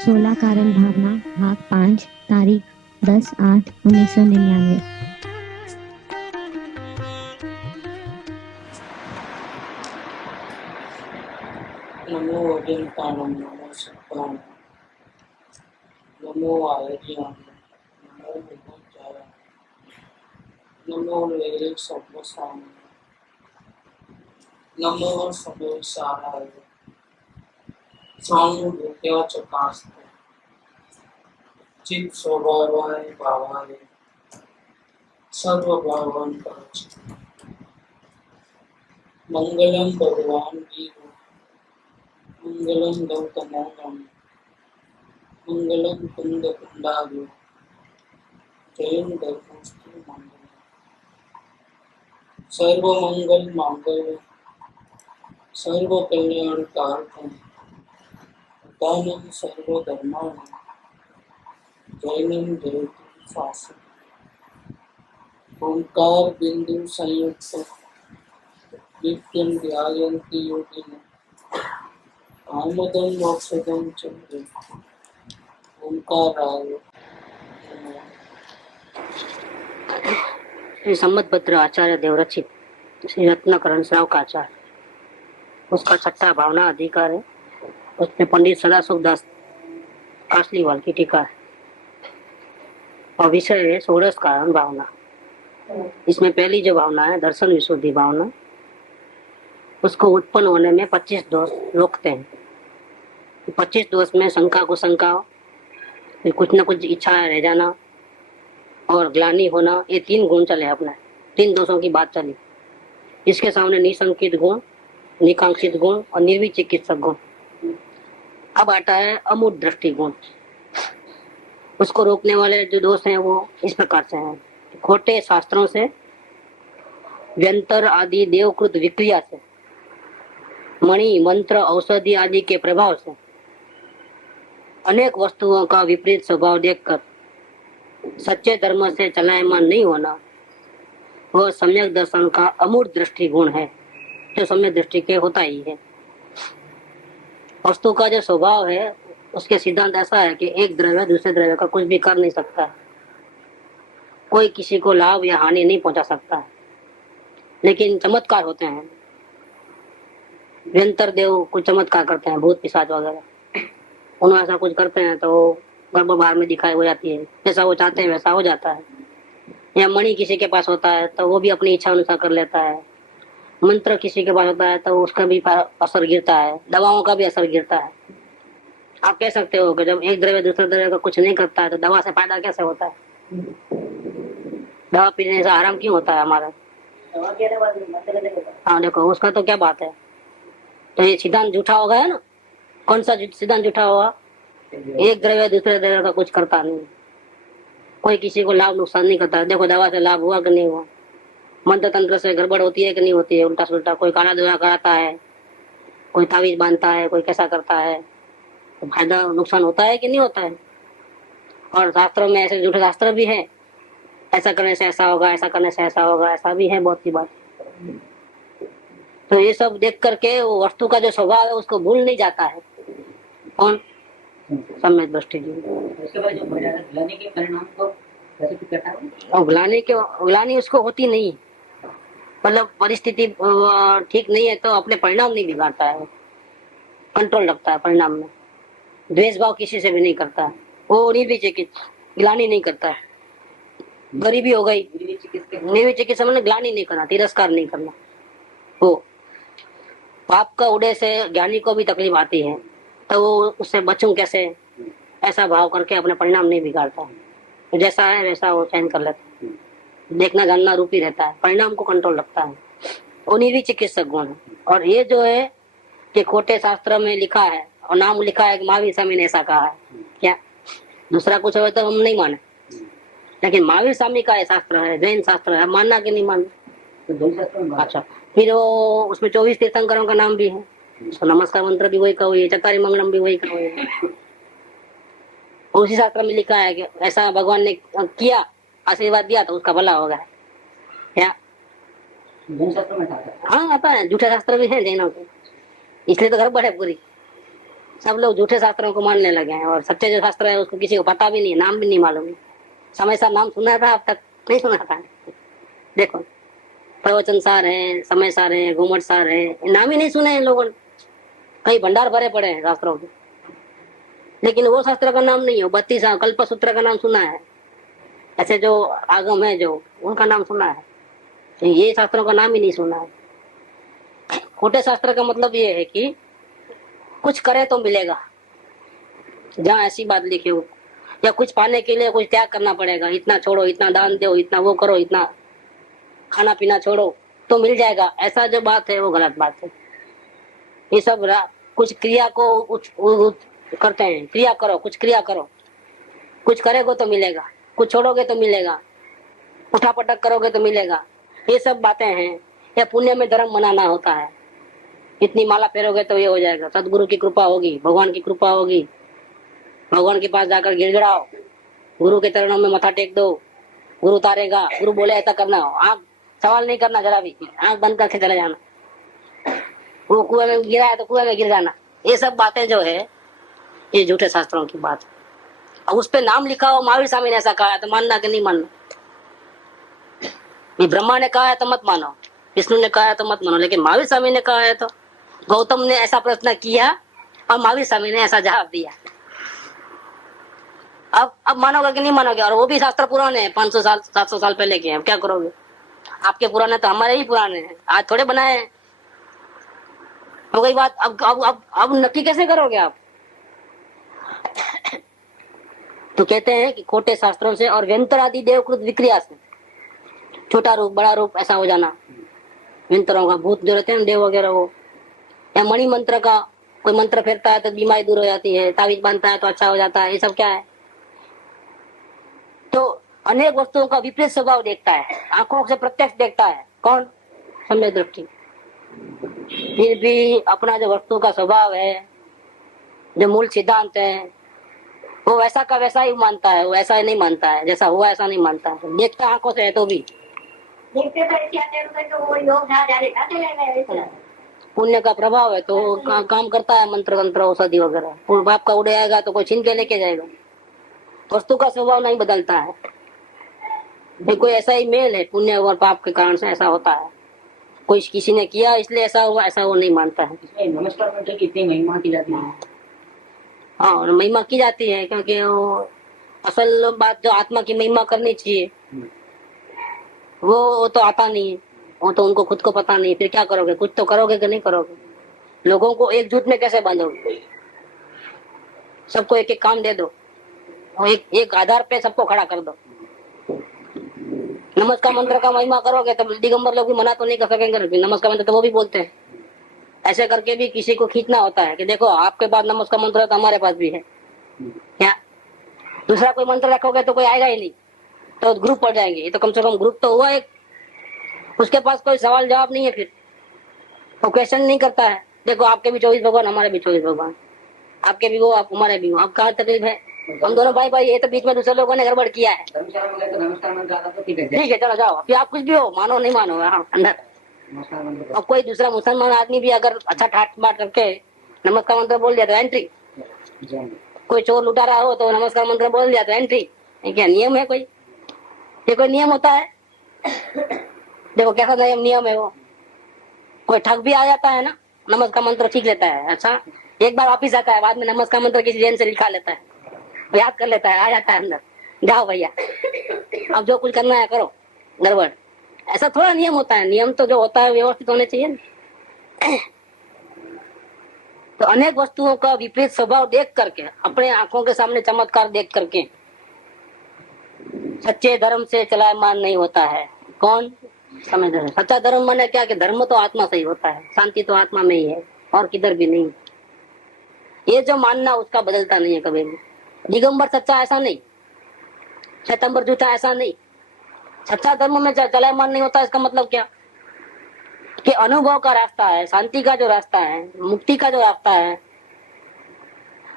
16 कारण भावना भाग 5 तारीख 10/8/1999। नमो अजंतानम नमो सत्तानम नमो आर्याम नमो विभुचाय नमो वेद सर्वसाम नमो सर्वेशाराय स्वानुभूत्या चकास्ते चित स्वभावाय भावाय सर्वभावन परच मंगलम भगवान वीर मंगलम गौतमोगम मंगलम कुंद कुंडालु जयं धर्मस्तु मंगलम सर्वमंगल मांगल्य सर्व कल्याण कारकम दानम सर्वधर्माणां जैनम जयतु शासनम ओंकार बिंदु संयुक्त नित्यं ध्यायन्ति योगिनः आमोदं मोक्षदं च ओंकाराय नमः। श्री संबतभद्र आचार्य देवरचित श्री रत्नाकरण श्रावकाचार्य, उसका छठा भावना अधिकार है। उसमें पंडित सदाशिव दास कासलीवाल की टीका है और विषय है षोडश कारण भावना। इसमें पहली जो भावना है दर्शन विशुद्धि भावना, उसको उत्पन्न होने में 25 दोष रोकते हैं। 25 दोष में शंका को शंका, फिर कुछ न कुछ इच्छा रह जाना और ग्लानि होना, ये 3 गुण चले अपने। 3 दोषों की बात चली। इसके सामने निशंकित गुण, निकांक्षित गुण और निर्विचिकित्सक गुण। अब आता है अमूढ़ दृष्टि गुण। उसको रोकने वाले जो दोष हैं वो इस प्रकार से हैं। खोटे शास्त्रों से, व्यंतर आदि देवकृत विक्रिया से, मणि मंत्र औषधि आदि के प्रभाव से, अनेक वस्तुओं का विपरीत स्वभाव देखकर सच्चे धर्म से चलायमान नहीं होना, वह सम्यक दर्शन का अमूढ़ दृष्टि गुण है, जो सम्यक दृष्टि के होता ही है। वस्तु का जो स्वभाव है उसके सिद्धांत ऐसा है कि एक द्रव्य दूसरे द्रव्य का कुछ भी कर नहीं सकता है, कोई किसी को लाभ या हानि नहीं पहुंचा सकता है। लेकिन चमत्कार होते हैं, व्यंतर देव कुछ चमत्कार करते हैं, भूत पिशाच वगैरह, उन्होंने ऐसा कुछ करते हैं तो गर्भ बाहर में दिखाई हो जाती है, जैसा वो चाहते हैं वैसा हो जाता है। या मणि किसी के पास होता है तो वो भी अपनी इच्छा अनुसार कर लेता है। मंत्र किसी के पास होता है तो उसका भी असर गिरता है, दवाओं का भी असर गिरता है। आप कह सकते हो कि जब एक द्रव्य दूसरे द्रव्य का कुछ नहीं करता है तो दवा से फायदा कैसे होता है? दवा पीने से आराम क्यों होता है हमारा? हाँ देखो, उसका तो क्या बात है। तो ये सिद्धांत झूठा हो गया ना। कौन सा सिद्धांत झूठा हुआ? एक द्रव्य दूसरे द्रव्य का कुछ करता नहीं, कोई किसी को लाभ नुकसान नहीं करता। देखो दवा से लाभ हुआ कि नहीं हुआ, मंत्र तंत्र से गड़बड़ होती है कि नहीं होती है, उल्टा सुल्टा, कोई काला दवा कराता है, कोई तावीज बांधता है, कोई कैसा करता है, तो फायदा नुकसान होता है कि नहीं होता है। और शास्त्रों में ऐसे झूठे शास्त्र भी है, ऐसा करने से ऐसा होगा, ऐसा करने से ऐसा होगा, ऐसा भी है बहुत सी बात। तो ये सब देख करके वो वस्तु का जो स्वभाव है उसको भूल नहीं जाता है। कौन? सम्यक दृष्टि जी। और ग्लानि उसको होती नहीं, मतलब परिस्थिति ठीक नहीं है तो अपने परिणाम नहीं बिगाड़ता है, कंट्रोल रखता है परिणाम में। द्वेष भाव किसी से भी नहीं करता है, वो ग्लानि नहीं करता है। गरीबी हो गई, निर्विचिकित्सा में ग्लानि नहीं करना, तिरस्कार नहीं करना। वो पाप का उदय से ज्ञानी को भी तकलीफ आती है तो वो उससे बचूं कैसे, ऐसा भाव करके अपने परिणाम नहीं बिगाड़ता है। जैसा है वैसा वो चयन कर लेता है, देखना जानना रूपी रहता है, परिणाम को कंट्रोल रखता है। वो निर्विचिकित्सक गुण है। और ये जो है कि खोटे शास्त्र में लिखा है और नाम लिखा है कि महावीर स्वामी ने ऐसा कहा है, क्या दूसरा कुछ हो तो हम नहीं माने, लेकिन महावीर स्वामी का शास्त्र है, जैन शास्त्र है, मानना कि नहीं मानना? अच्छा, फिर वो उसमें 24 तीर्थंकरों का नाम भी है, तो नमस्कार मंत्र भी वही का वही है, चकारी मंगलम भी वही का वही है। उसी शास्त्र में लिखा है कि ऐसा भगवान ने किया, आशीर्वाद दिया तो उसका भला होगा। क्या हाँ आता है, झूठा शास्त्र भी है जैनों के, इसलिए तो गड़बड़ है पूरी। सब लोग झूठे शास्त्रों को मानने लगे हैं और सच्चे जो शास्त्र है उसको किसी को पता भी नहीं है, नाम भी नहीं मालूम है। समय सार नाम सुना था अब तक? नहीं सुना था। देखो प्रवचन सार है, समय सार है, घूमट सार है, नाम ही नहीं सुने हैं लोगों ने। कई भंडार भरे पड़े हैं शास्त्रों के, लेकिन वो शास्त्र का नाम नहीं है। 32 कल्प सूत्र का नाम सुना है, ऐसे जो आगम है जो उनका नाम सुना है, ये शास्त्रों का नाम ही नहीं सुना है। खोटे शास्त्र का मतलब ये है कि कुछ करे तो मिलेगा, जहाँ ऐसी बात लिखी हो, या कुछ पाने के लिए कुछ त्याग करना पड़ेगा, इतना छोड़ो, इतना दान दो, इतना वो करो, इतना खाना पीना छोड़ो तो मिल जाएगा, ऐसा जो बात है वो गलत बात है। ये सब कुछ क्रिया को करते हैं, क्रिया करो, कुछ क्रिया करो, कुछ करेगो तो मिलेगा, कुछ छोड़ोगे तो मिलेगा, उठा पटक करोगे तो मिलेगा, ये सब बातें हैं। या पुण्य में धर्म मनाना होता है, इतनी माला फेरोगे तो ये हो जाएगा, सदगुरु की कृपा होगी, भगवान की कृपा होगी, भगवान के पास जाकर गिड़गिड़ाओ, गुरु के चरणों में मथा टेक दो, गुरु उतारेगा, गुरु बोले ऐसा करना हो, आंख सवाल नहीं करना, जरा भी आंख बंद करके चले जाना, वो कुएं में गिरा है तो कुएं में गिर जाना। ये सब बातें जो है ये झूठे शास्त्रों की बात है। और उस पे नाम लिखा हो महावीर स्वामी ने ऐसा कहा है तो मानना कि नहीं मानना? ये ब्रह्मा ने कहा है तो मत मानो, विष्णु ने कहा है तो मत मानो, लेकिन महावीर स्वामी ने कहा है तो। गौतम ने ऐसा प्रश्न किया और महावीर स्वामी ने ऐसा जवाब दिया। अब मानोगे कि नहीं मानोगे? और वो भी शास्त्र पुराने हैं, 500 साल 700 साल पहले के हैं, क्या करोगे? आपके पुराने तो हमारे ही पुराने हैं, आज थोड़े बनाए हैं। हो गई बात। अब नक्की कैसे करोगे आप? तो कहते हैं कि खोटे शास्त्रों से और व्यंतर आदि देवकृत विक्रिया से, छोटा रूप बड़ा रूप ऐसा हो जाना, व्यंतरों का भूत जो रहते हैं देव वगैरह वो, या मणि मंत्र का कोई मंत्र फेरता है तो बीमारी दूर हो जाती है, तावीज बांधता है तो अच्छा हो जाता है, ये सब क्या है? तो अनेक वस्तुओं का विपरीत स्वभाव देखता है, आंखों से प्रत्यक्ष देखता है कौन? सम्यक दृष्टि। फिर भी अपना जो वस्तु का स्वभाव है, जो मूल सिद्धांत है, वो वैसा का वैसा ही मानता है, वो ऐसा ही नहीं मानता है, जैसा हुआ ऐसा नहीं मानता है। देखता आंखों से है तो भी पुण्य का प्रभाव है तो काम करता है, मंत्र तंत्र औषधि वगैरह। बाप का उड़े आएगा तो कोई छीन के लेके जाएगा, वस्तु का स्वभाव नहीं बदलता है। कोई ऐसा ही मेल है, पुण्य और पाप के कारण से ऐसा होता है। कोई किसी ने किया इसलिए ऐसा हुआ, ऐसा वो नहीं मानता है। नमस्कार मंत्र की इतनी महिमा की जाती है। हाँ, महिमा की जाती है क्योंकि वो असल बात जो आत्मा की महिमा करनी चाहिए वो तो आता नहीं है, वो तो उनको खुद को पता नहीं। फिर क्या करोगे? कुछ तो करोगे कि नहीं करोगे? लोगों को एकजुट में कैसे बांधोगे? सबको एक एक काम दे दो और एक आधार पे सबको खड़ा कर दो। नमस्कार मंत्र का महिमा करोगे तो दिगंबर लोग भी मना तो नहीं कर सकेंगे, नमस्कार मंत्र तो वो भी बोलते हैं। ऐसे करके भी किसी को खींचना होता है कि देखो आपके पास नमस्कार मंत्र है तो हमारे पास भी है क्या? दूसरा कोई मंत्र रखोगे तो कोई आएगा ही नहीं, तो ग्रुप पड़ जाएंगे। ये तो कम से कम ग्रुप तो हुआ एक, उसके पास कोई सवाल जवाब नहीं है, फिर वो क्वेश्चन नहीं करता है। देखो आपके भी 24 भगवान, हमारे भी 24 भगवान, आपके भी वो, आप हमारे भी वो, आप कहाँ तकलीफ है? हम दोनों भाई भाई, ये तो बीच में दूसरे लोगों ने गड़बड़ किया है। नमस्कार मंत्र आता तो ठीक है, चलो जाओ, फिर आप कुछ भी हो, मानो नहीं मानो, हाँ अंदर। और कोई दूसरा मुसलमान आदमी भी अगर अच्छा ठाट बाट करके नमस्कार मंत्र बोल दिया तो एंट्री। कोई चोर लुटा रहा हो तो नमस्कार मंत्र बोल दिया तो एंट्री। ये क्या नियम है? कोई ये कोई नियम होता है? देखो कैसा नियम है वो। कोई ठग भी आ जाता है ना, नमस्कार मंत्र सीख लेता है, अच्छा एक बार वापिस आता है, बाद में नमस्कार मंत्र किसी जैन से लिखा लेता है, याद कर लेता है, आ जाता है अंदर, जाओ भैया अब जो कुछ करना है करो, गड़बड़। ऐसा थोड़ा नियम होता है, नियम तो जो होता है व्यवस्थित होने चाहिए ना। तो अनेक वस्तुओं का विपरीत स्वभाव देख करके, अपने आंखों के सामने चमत्कार देख करके सच्चे धर्म से चलायमान नहीं होता है। कौन? समझ रहे? सच्चा धर्म माने क्या? कि धर्म तो आत्मा से ही होता है, शांति तो आत्मा में ही है और किधर भी नहीं। ये जो मानना उसका बदलता नहीं है कभी भी। दिगंबर सच्चा ऐसा नहीं, श्वेतंबर झूठा ऐसा नहीं। सच्चा धर्म में चलायमान नहीं होता, इसका मतलब क्या? कि अनुभव का रास्ता है, शांति का जो रास्ता है, मुक्ति का जो रास्ता है,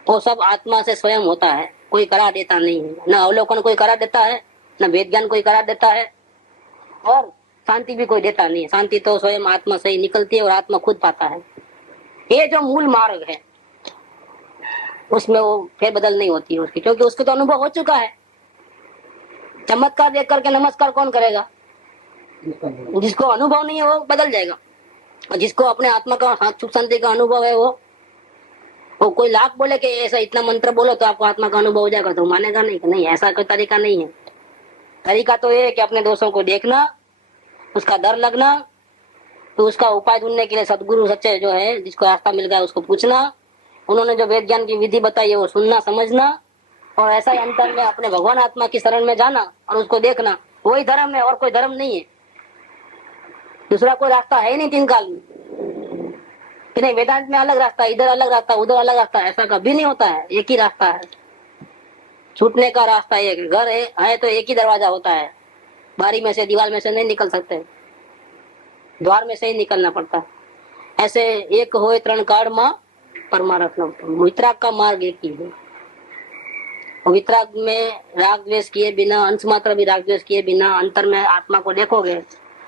वो सब आत्मा से स्वयं होता है, कोई करा देता नहीं है। न अवलोकन कोई करा देता है, न वेद ज्ञान कोई करा देता है, और शांति भी कोई देता नहीं है। शांति तो स्वयं आत्मा से ही निकलती है और आत्मा खुद पाता है। ये जो मूल मार्ग है, उसमें वो फेरबदल नहीं होती है उसकी, क्योंकि उसको तो अनुभव हो चुका है। चमत्कार देख करके नमस्कार कौन करेगा? जिसको अनुभव नहीं है वो बदल जाएगा, और जिसको अपने आत्मा का सुख शांति का अनुभव है वो कोई लाख बोले कि ऐसा इतना मंत्र बोलो तो आपको आत्मा का अनुभव हो जाएगा, तो मानेगा नहीं कि नहीं, ऐसा कोई तरीका नहीं है। तरीका तो ये है कि अपने दोस्तों को देखना, उसका डर लगना, तो उसका उपाय ढूंढने के लिए सदगुरु सच्चे जो है जिसको रास्ता मिल गया उसको पूछना, उन्होंने जो वेद ज्ञान की विधि बताई है वो सुनना समझना, और ऐसा ही अंतर में अपने भगवान आत्मा की शरण में जाना और उसको देखना, वही धर्म है और कोई धर्म नहीं है। दूसरा कोई रास्ता है ही नहीं तीन काल में कि नहीं वेदांत में अलग रास्ता, इधर अलग रास्ता, उधर अलग रास्ता, ऐसा कभी नहीं होता है। एक ही रास्ता है, छूटने का रास्ता एक, घर है तो एक ही दरवाजा होता है, बारी में से दीवार में से नहीं निकल सकते, द्वार में से ही निकलना पड़ता है। ऐसे एक होए त्रण काल मां परमारथ वितराग का मार्ग एक ही है। और वितराग में राग द्वेष किए बिना, अंश मात्र भी राग द्वेष किए बिना अंतर में आत्मा को देखोगे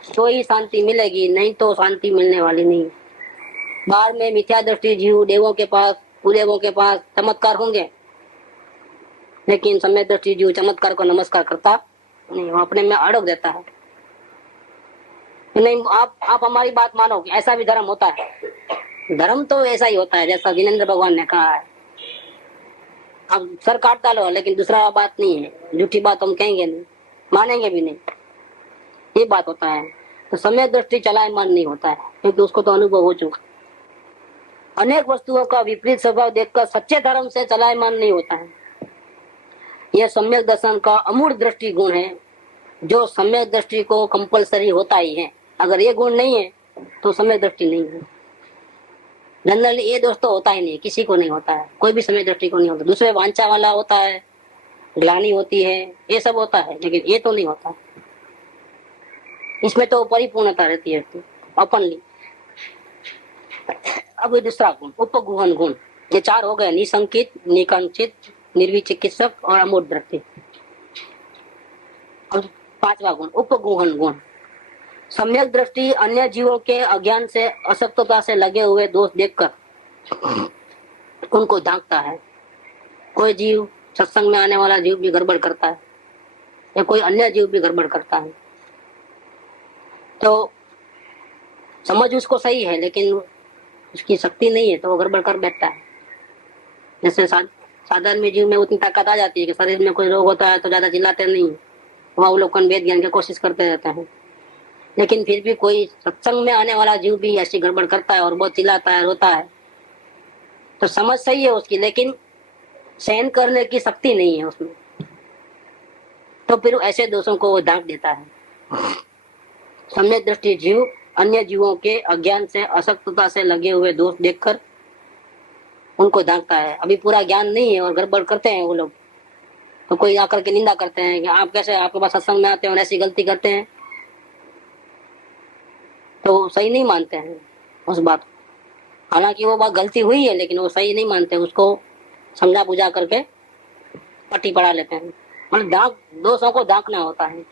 तो ही शांति मिलेगी, नहीं तो शांति मिलने वाली नहीं। बाहर में मिथ्या दृष्टि जीव देवों के पास, कुदेवों के पास चमत्कार होंगे, लेकिन समय दृष्टि जीव चमत्कार को नमस्कार करता नहीं, वो अपने में अड़क देता है। नहीं आप हमारी बात मानो, ऐसा भी धर्म होता है। धर्म तो ऐसा ही होता है जैसा जिनेंद्र भगवान ने कहा है। अब सर काट डालो, लेकिन दूसरा बात नहीं है, झूठी बात हम कहेंगे नहीं, मानेंगे भी नहीं, ये बात होता है। तो समय दृष्टि चलायमान नहीं होता है, क्योंकि उसको तो अनुभव हो चुका। अनेक वस्तुओं का विपरीत स्वभाव देखकर सच्चे धर्म से चलायमान नहीं होता है। यह सम्यक दर्शन का अमूढ़ दृष्टि गुण है, जो सम्यक दृष्टि को कंपलसरी होता ही है। अगर ये गुण नहीं है तो सम्यक दृष्टि नहीं है। जनरली ये दोष तो होता ही नहीं, किसी को नहीं होता है, कोई भी सम्यक दृष्टि को नहीं होता। दूसरे वांछा वाला होता है, ग्लानि होती है, ये सब होता है, लेकिन ये तो नहीं होता। इसमें तो परिपूर्णता रहती है ओपनली। अब दूसरा गुण उपगुहन गुण, ये चार हो गए, निसंकित, निकांक्षित, निर्विचिकित्सक और अमूढ़ दृष्टि। और पांचवा गुण उपगुहन गुण, सम्यक दृष्टि अन्य जीवों के अज्ञान से, असक्तता से लगे हुए दोष देखकर उनको दांगता है। कोई जीव, सत्संग में आने वाला जीव भी गड़बड़ करता है, या कोई अन्य जीव भी गड़बड़ करता है, तो समझ उसको सही है, लेकिन उसकी शक्ति नहीं है तो वो गड़बड़ कर बैठता है। जैसे साधारण में जीव में उतनी ताकत आ जाती है कि शरीर में कोई रोग होता है तो ज्यादा चिल्लाते नहीं, वहाँ वो लोग वेद ज्ञान की कोशिश करते रहते हैं। लेकिन फिर भी कोई सत्संग में आने वाला जीव भी ऐसी गड़बड़ करता है और बहुत चिल्लाता है, रोता है, तो समझ सही है उसकी, लेकिन सहन करने की शक्ति नहीं है उसमें, तो फिर ऐसे दोषों को वो दांत देता है। सम्यक दृष्टि जीव अन्य जीवों के अज्ञान से, असक्तता से लगे हुए दोष देखकर उनको दांगता है। अभी पूरा ज्ञान नहीं है और गड़बड़ करते हैं वो लोग, तो कोई आकर के निंदा करते हैं कि आप कैसे, आपके पास सत्संग में आते हैं और ऐसी गलती करते हैं, तो सही नहीं मानते हैं उस बात को। हालांकि वो बात गलती हुई है, लेकिन वो सही नहीं मानते, उसको समझा बुझा करके पट्टी पड़ा लेते हैं। मतलब दोषों को दांकना होता है,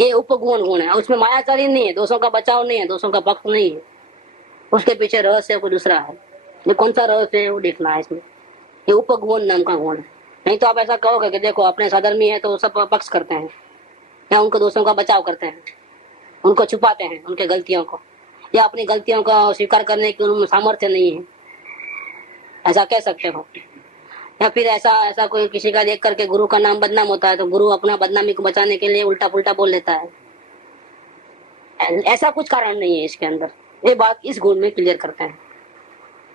ये उपगुण गुण है। उसमें मायाचारी नहीं है, दोषों का बचाव नहीं है, दोषों का पक्ष नहीं है, उसके पीछे रहस्य कोई दूसरा है। ये कौन सा रहस्य है वो देखना है इसमें, ये उपगुण नाम का गुण है। नहीं तो आप ऐसा कहोगे कि देखो अपने साधर्मी है तो सब पक्ष करते हैं, या उनको दोषों का बचाव करते हैं, उनको छुपाते हैं उनके गलतियों को, या अपनी गलतियों का स्वीकार करने की उनमें सामर्थ्य नहीं है, ऐसा कह सकते हो। या फिर ऐसा कोई किसी का देख करके गुरु का नाम बदनाम होता है तो गुरु अपना बदनामी को बचाने के लिए उल्टा पुल्टा बोल लेता है, ऐसा कुछ कारण नहीं है इसके अंदर। ये बात इस गुण में क्लियर करते हैं।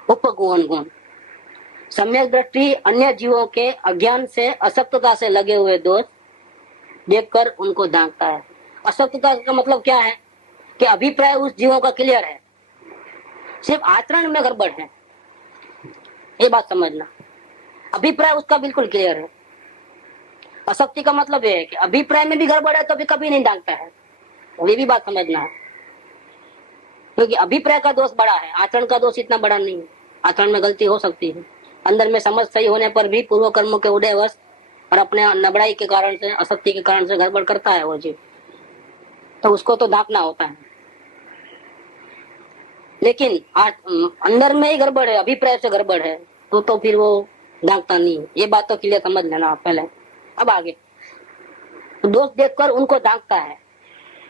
उपगुण गुण, सम्यक दृष्टि अन्य जीवों के अज्ञान से, असक्तता से लगे हुए दोष देखकर उनको दांगता है। असक्तता का मतलब क्या है कि अभिप्राय उस जीवों का क्लियर है, सिर्फ आचरण में गड़बड़ है, ये बात समझना। अभिप्राय उसका बिल्कुल क्लियर है। असक्ति का मतलब ये है कि अभिप्राय में भी गड़बड़ है तो भी कभी नहीं दांगता है, ये भी बात समझना है। क्योंकि अभिप्राय का दोष बड़ा है, आचरण का दोष इतना बड़ा नहीं है। आचरण में गलती हो सकती है, अंदर में समझ सही होने पर भी पूर्व कर्मों के उदयवश और अपने नबड़ाई के कारण से, असक्ति के कारण से गड़बड़ करता है वो जीव, तो उसको तो दांकना होता है। लेकिन अंदर में ही गड़बड़ है, अभिप्राय से गड़बड़ है, तो फिर वो दागता नहीं, ये बात तो क्लियर समझ लेना आप पहले। अब आगे तो दोस्त देखकर उनको दागता है।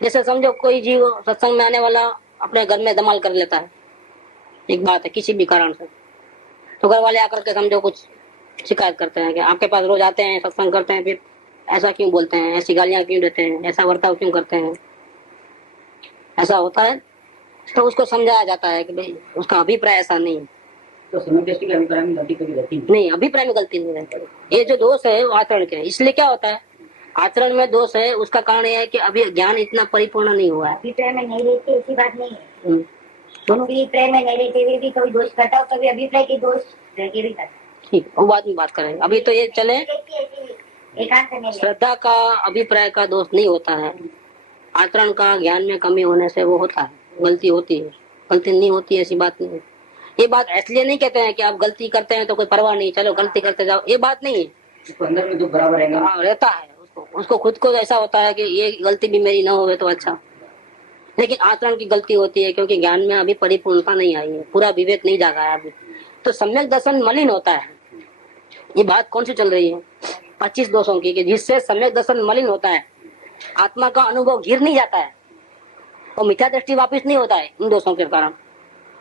जैसे समझो कोई जीव सत्संग में आने वाला अपने घर में धमाल कर लेता है, एक बात है किसी भी कारण से, तो घर वाले आकर के समझो कुछ शिकायत करते हैं कि आपके पास रोज आते हैं, सत्संग करते हैं, फिर ऐसा क्यों बोलते हैं, ऐसी गालियां क्यों देते हैं, ऐसा बर्ताव क्यों करते हैं, ऐसा होता है। तो उसको समझाया जाता है कि भाई उसका अभिप्राय ऐसा नहीं है। तो समय दृष्टि के अभिप्राय में गलती कभी रहती नहीं। नहीं, अभिप्राय में गलती नहीं रहती। ये जो दोष है वो आचरण के है। इसलिए क्या होता है, आचरण में दोष है, उसका कारण यह है कि अभी ज्ञान इतना परिपूर्ण नहीं हुआ है। अभिप्राय में नहीं रहते ऐसी बात नहीं है। दोनों अभिप्राय में नहीं रहते हुए भी कभी दोष करता हो, कभी अभिप्राय के दोष रहके भी करता ठीक, वो बाद में बात करेंगे। अभी तो ये चले, एकांत में श्रद्धा का अभिप्राय का दोष नहीं होता है, आचरण का ज्ञान में कमी होने से वो होता है, गलती होती है। गलती नहीं होती ऐसी बात नहीं है। ये बात इसलिए नहीं कहते हैं कि आप गलती करते हैं तो कोई परवाह नहीं, चलो गलती करते जाओ, ये बात नहीं है। उसको अंदर में दुख बराबर रहेगा। हाँ, रहता है उसको खुद को ऐसा होता है कि ये गलती भी मेरी ना होवे तो अच्छा। लेकिन आचरण की गलती होती है क्योंकि ज्ञान में अभी परिपूर्णता नहीं आई है, पूरा विवेक नहीं जागा है अभी, तो सम्यक दर्शन मलिन होता है। ये बात कौन सी चल रही है, 25 दोषों की, कि जिससे सम्यक दर्शन मलिन होता है, आत्मा का अनुभव गिर नहीं जाता है, और मिथ्या दृष्टि वापिस नहीं होता है इन दोषों के कारण,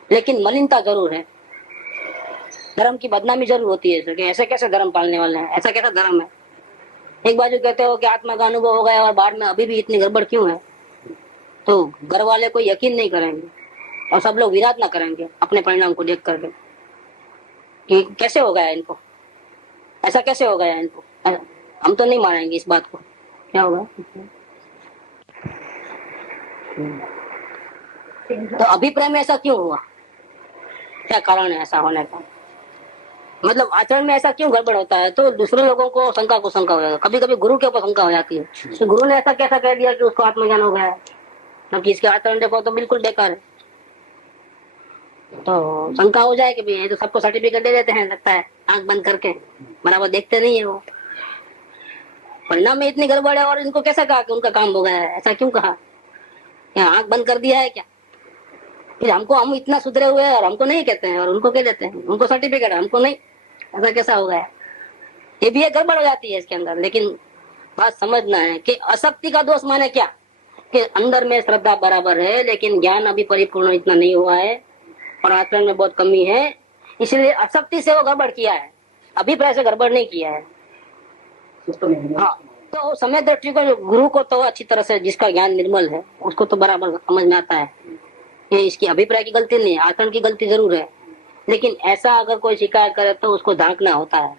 लेकिन मलिनता जरूर है। धर्म की बदनामी जरूर होती है कि ऐसे कैसे धर्म पालने वाले हैं, ऐसा कैसा धर्म है। एक बाजू कहते हो कि आत्मा का अनुभव हो गया और बाद में अभी भी इतनी गड़बड़ क्यों है, तो घर वाले कोई यकीन नहीं करेंगे और सब लोग विराट ना करेंगे अपने परिणाम को देख करके कि कैसे हो गया इनको, ऐसा कैसे हो गया इनको। हम तो नहीं मानेंगे इस बात को, क्या होगा। तो अभिप्राय में ऐसा क्यों हुआ, क्या कारण है ऐसा होने का, मतलब आचरण में ऐसा क्यों गड़बड़ होता है। तो दूसरे लोगों को शंका हो जाएगा, कभी कभी गुरु के ऊपर शंका हो जाती है, तो गुरु ने ऐसा कैसा कह दिया कि उसको आत्मज्ञान हो गया है, जबकि इसके आचरण देखो तो बिल्कुल बेकार है। तो शंका हो जाए कि भाई ये तो सबको सर्टिफिकेट दे देते हैं, लगता है आंख बंद करके, बराबर देखते नहीं है वो, परिणाम में इतनी गड़बड़ है, और इनको कैसा कहा कि उनका काम हो गया है, ऐसा क्यों कहा, आंख बंद कर दिया है क्या। फिर हमको, हम इतना सुधरे हुए हैं और हमको नहीं कहते हैं, और उनको कह देते हैं, उनको सर्टिफिकेट है हमको नहीं, ऐसा कैसा हो गया। ये भी एक गड़बड़ हो जाती है इसके अंदर। लेकिन बात समझना है कि अशक्ति का दोष माने क्या, कि अंदर में श्रद्धा बराबर है लेकिन ज्ञान अभी परिपूर्ण इतना नहीं हुआ है और आचरण में बहुत कमी है, इसलिए अशक्ति से वो गड़बड़ किया है, अभिप्राय से गड़बड़ नहीं किया है। हाँ, तो समय दृष्टि को गुरु को तो अच्छी तरह से, जिसका ज्ञान निर्मल है उसको तो बराबर समझ में आता है ये इसकी अभिप्राय की गलती नहीं है, आचरण की गलती जरूर है। लेकिन ऐसा अगर कोई शिकायत करे तो उसको ढांकना होता है।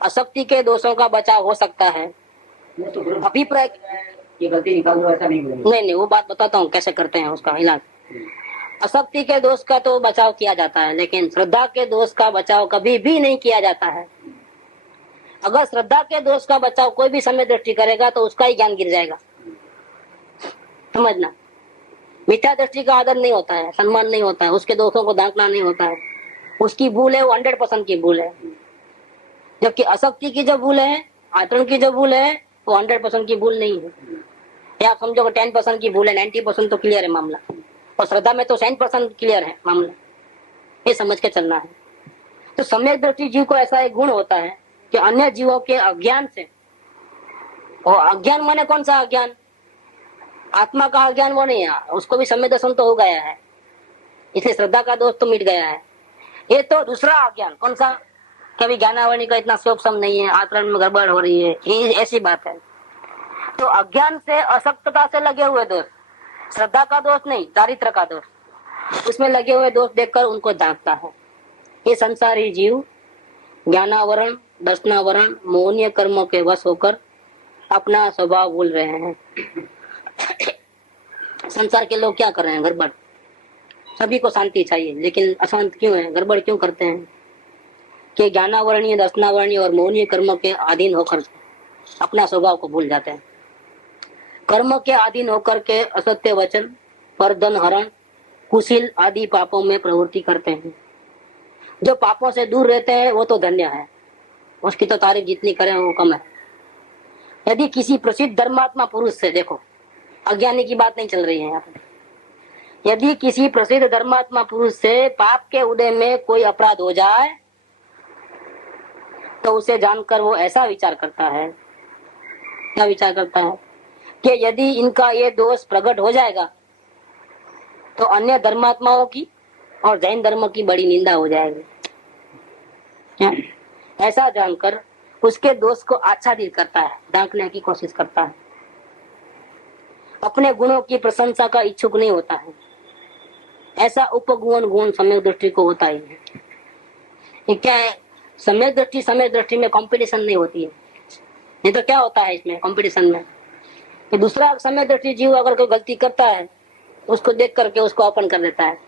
अशक्ति के दोषों का बचाव हो सकता है, अभिप्राय ये गलती निकाल दो ऐसा नहीं बोलेंगे। नहीं, वो बात बताता हूँ कैसे करते हैं उसका इलाज। अशक्ति के दोष का तो बचाव किया जाता है, लेकिन श्रद्धा के दोष का बचाव कभी भी नहीं किया जाता है। अगर श्रद्धा के दोष का बचाव कोई भी समय दृष्टि करेगा तो उसका ही ज्ञान गिर जाएगा, समझना। मिथ्या दृष्टि का आदर नहीं होता है, सम्मान नहीं होता है, उसके दोषों को दांकना नहीं होता है, उसकी भूल है वो 100% की भूल है। जबकि अशक्ति की जो भूल है, आचरण की जो भूल है, वो 100% की भूल नहीं है। या आप समझो 10% की भूल है, 90% तो क्लियर है मामला, और श्रद्धा में तो 100% क्लियर है मामला, ये समझ के चलना है। तो सम्यक दृष्टि जीव को ऐसा एक गुण होता है कि अन्य जीवों के अज्ञान से, और अज्ञान माने कौन सा अज्ञान, आत्मा का अज्ञान वो नहीं है, उसको भी सम्यक दर्शन तो हो गया है, इसलिए श्रद्धा का दोष तो मिट गया है। ये तो दूसरा अज्ञान, कौन सा, कभी ज्ञानावरणी का इतना सूक्ष्म नहीं है, आचरण में गड़बड़ हो रही है, ये ऐसी बात है। तो अज्ञान से, अशक्तता से लगे हुए दोष, श्रद्धा का दोष नहीं, दारिद्र का दोष, उसमें लगे हुए दोष देखकर उनको दांतता है। ये संसारी जीव ज्ञानावरण, दर्शनावरण, मोहनीय कर्मों के वश होकर अपना स्वभाव भूल रहे हैं। संसार के लोग क्या कर रहे हैं, गड़बड़। सभी को शांति चाहिए लेकिन अशांत क्यों है, गड़बड़ क्यों करते हैं, कि ज्ञानावरणीय, दर्शनावरणीय और मोहनीय कर्म के अधीन होकर अपना स्वभाव को भूल जाते हैं। कर्म के अधीन होकर के असत्य वचन, परधन हरण, कुशील आदि पापों में प्रवृत्ति करते हैं। जो पापों से दूर रहते हैं वो तो धन्य है, उसकी तो तारीफ जितनी करें वो कम है। यदि किसी प्रसिद्ध धर्मात्मा पुरुष से, देखो अज्ञानी की बात नहीं चल रही है यहाँ पर, यदि किसी प्रसिद्ध धर्मात्मा पुरुष से पाप के उदय में कोई अपराध हो जाए तो उसे जानकर वो ऐसा विचार करता है, क्या विचार करता है कि यदि इनका ये दोष प्रकट हो जाएगा तो अन्य धर्मात्माओं की और जैन धर्म की बड़ी निंदा हो जाएगी। ऐसा जानकर उसके दोष को आच्छादित करता है, ढांकने की कोशिश करता है। अपने गुणों की प्रशंसा का इच्छुक नहीं होता है। ऐसा उपगुण गुण सम्यक दृष्टि को होता ही है। ये क्या है? सम्यक दृष्टि में कंपटीशन नहीं होती है। नहीं तो क्या होता है इसमें कंपटीशन में कि दूसरा सम्यक दृष्टि जीव अगर कोई गलती करता है उसको देख करके उसको अपन कर देता है।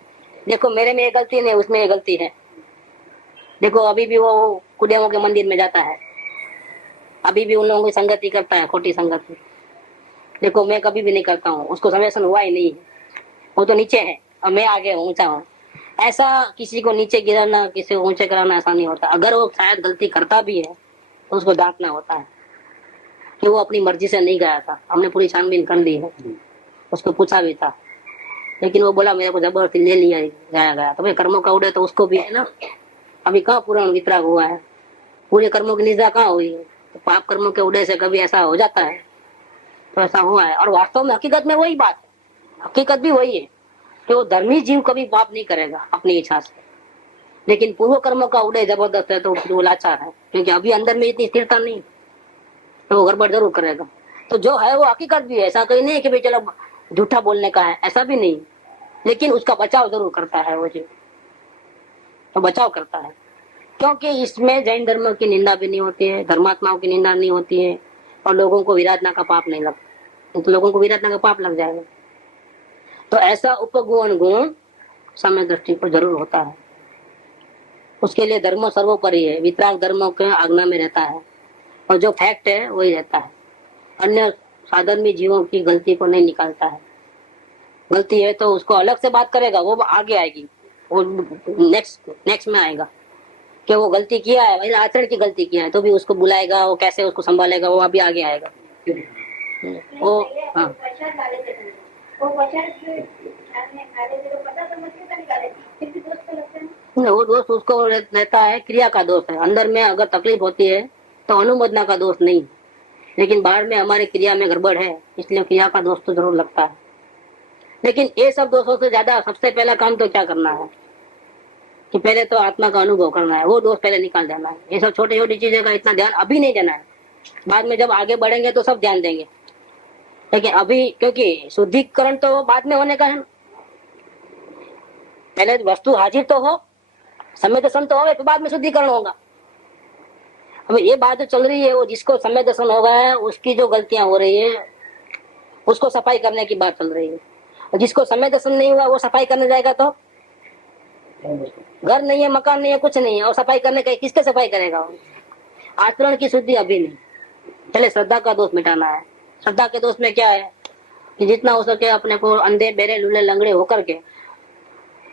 देखो मेरे में ये गलती नहीं, उसमें ये गलती है। देखो अभी भी वो कुडियाओं के मंदिर में जाता है, अभी भी उन लोगों की संगति करता है, खोटी संगति। देखो मैं कभी भी नहीं करता हूँ, उसको संवेशन हुआ ही नहीं, वो तो नीचे है और मैं आगे ऊंचा हूँ। ऐसा किसी को नीचे गिराना, किसी को ऊंचे कराना ऐसा नहीं होता। अगर वो शायद गलती करता भी है तो उसको डांटना होता है कि वो अपनी मर्जी से नहीं गया था। हमने पूरी छानबीन कर ली है, उसको पूछा भी था, लेकिन वो बोला मेरे को जबरदस्ती ले लिया गया। तो भाई कर्मों का उड़े तो उसको भी है ना। अभी कहाँ पूरा वितराग हुआ है, पूरे कर्मों की निंदा कहाँ हुई है। तो पाप कर्मों के उड़े से कभी ऐसा हो जाता है, तो ऐसा हुआ है। और वास्तव में हकीकत में वही बात है, हकीकत भी वही है कि वो धर्मी जीव कभी पाप नहीं करेगा अपनी इच्छा से, लेकिन पूर्व कर्मों का उड़े जबरदस्त है तो वो लाचार है, क्योंकि अभी अंदर में इतनी स्थिरता नहीं, तो वो गड़बड़ जरूर करेगा। तो जो है वो हकीकत भी है, ऐसा कहीं नहीं कि भाई चलो झूठा बोलने का है, ऐसा भी नहीं, लेकिन उसका बचाव जरूर करता है वो जीव, तो बचाव करता है। क्योंकि इसमें जैन धर्म की निंदा भी नहीं होती है, धर्मात्माओं की निंदा नहीं होती है, और लोगों को विराधना का पाप नहीं लगता। तो लोगों को विराधना का पाप लग जाएगा। तो ऐसा उपगुण गुण समय दृष्टि पर जरूर होता है। उसके लिए धर्म सर्वोपरि है, वितराग धर्मों के आज्ञा में रहता है, और जो फैक्ट है वही रहता है। अन्य साधन में जीवों की गलती को नहीं निकालता है। गलती है तो उसको अलग से बात करेगा, वो आगे आएगी, वो नेक्स्ट में आएगा कि वो गलती किया है, वही आचरण की गलती किया है, तो भी उसको बुलाएगा, वो कैसे उसको संभालेगा, वो अभी आगे आएगा। वो हाँ वो दोष उसको रहता है, क्रिया का दोष है। अंदर में अगर तकलीफ होती है तो अनुमोदना का दोष नहीं, लेकिन बाहर में हमारी क्रिया में गड़बड़ है, इसलिए क्रिया का दोष तो जरूर लगता है। लेकिन ये सब दोषों से ज्यादा सबसे पहला काम तो क्या करना है कि पहले तो आत्मा का अनुभव करना है, वो दोष पहले निकाल देना है। ये सब छोटी छोटी चीजें का इतना ध्यान अभी नहीं देना है, बाद में जब आगे बढ़ेंगे तो सब ध्यान देंगे। लेकिन अभी क्योंकि शुद्धिकरण तो बाद में होने का है, पहले वस्तु हाजिर तो हो, समय दर्शन तो हो, फिर बाद में शुद्धिकरण होगा। अब ये बात जो चल रही है, वो जिसको समय दर्शन हो गया है उसकी जो गलतियां हो रही है उसको सफाई करने की बात चल रही है। और जिसको समय दर्शन नहीं हुआ वो सफाई करने जाएगा तो घर नहीं है, मकान नहीं है, कुछ नहीं है, और सफाई करने का किसके सफाई करेगा? आचरण की शुद्धि अभी नहीं, पहले श्रद्धा का दोष मिटाना है। श्रद्धा के दोष में क्या है कि जितना हो सके अपने को अंधे बेरे लूले लंगड़े होकर के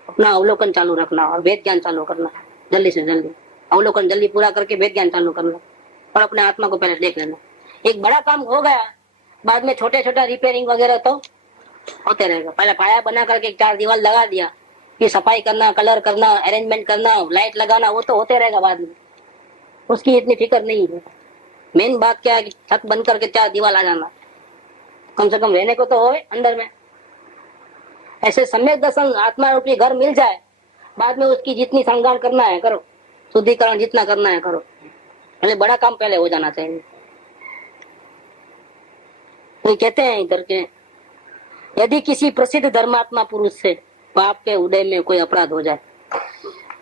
अपना अवलोकन चालू रखना और वेद ज्ञान चालू करना, जल्दी से जल्दी अवलोकन जल्दी पूरा करके वेद ज्ञान चालू करना और अपने आत्मा को पहले देख लेना। एक बड़ा काम हो गया, बाद में छोटे छोटा रिपेयरिंग वगैरह तो होते रहेगा। पहले पाया बना करके 4 दीवार लगा दिया, कि सफाई करना, कलर करना, अरेंजमेंट करना, लाइट लगाना, वो तो होते रहेगा बाद में, उसकी इतनी फिक्र नहीं है। मेन बात क्या है कि छत बंद करके 4 दीवार आ जाना, कम से कम रहने को तो होए अंदर में। ऐसे सम्यक दर्शन आत्मा रूपी घर मिल जाए, बाद में उसकी जितनी श्रृंगार करना है करो, शुद्धिकरण जितना करना है करो, पहले बड़ा काम पहले हो जाना चाहिए। तो कहते हैं इधर के, यदि किसी प्रसिद्ध धर्मात्मा पुरुष से पाप के उदय में कोई अपराध हो जाए,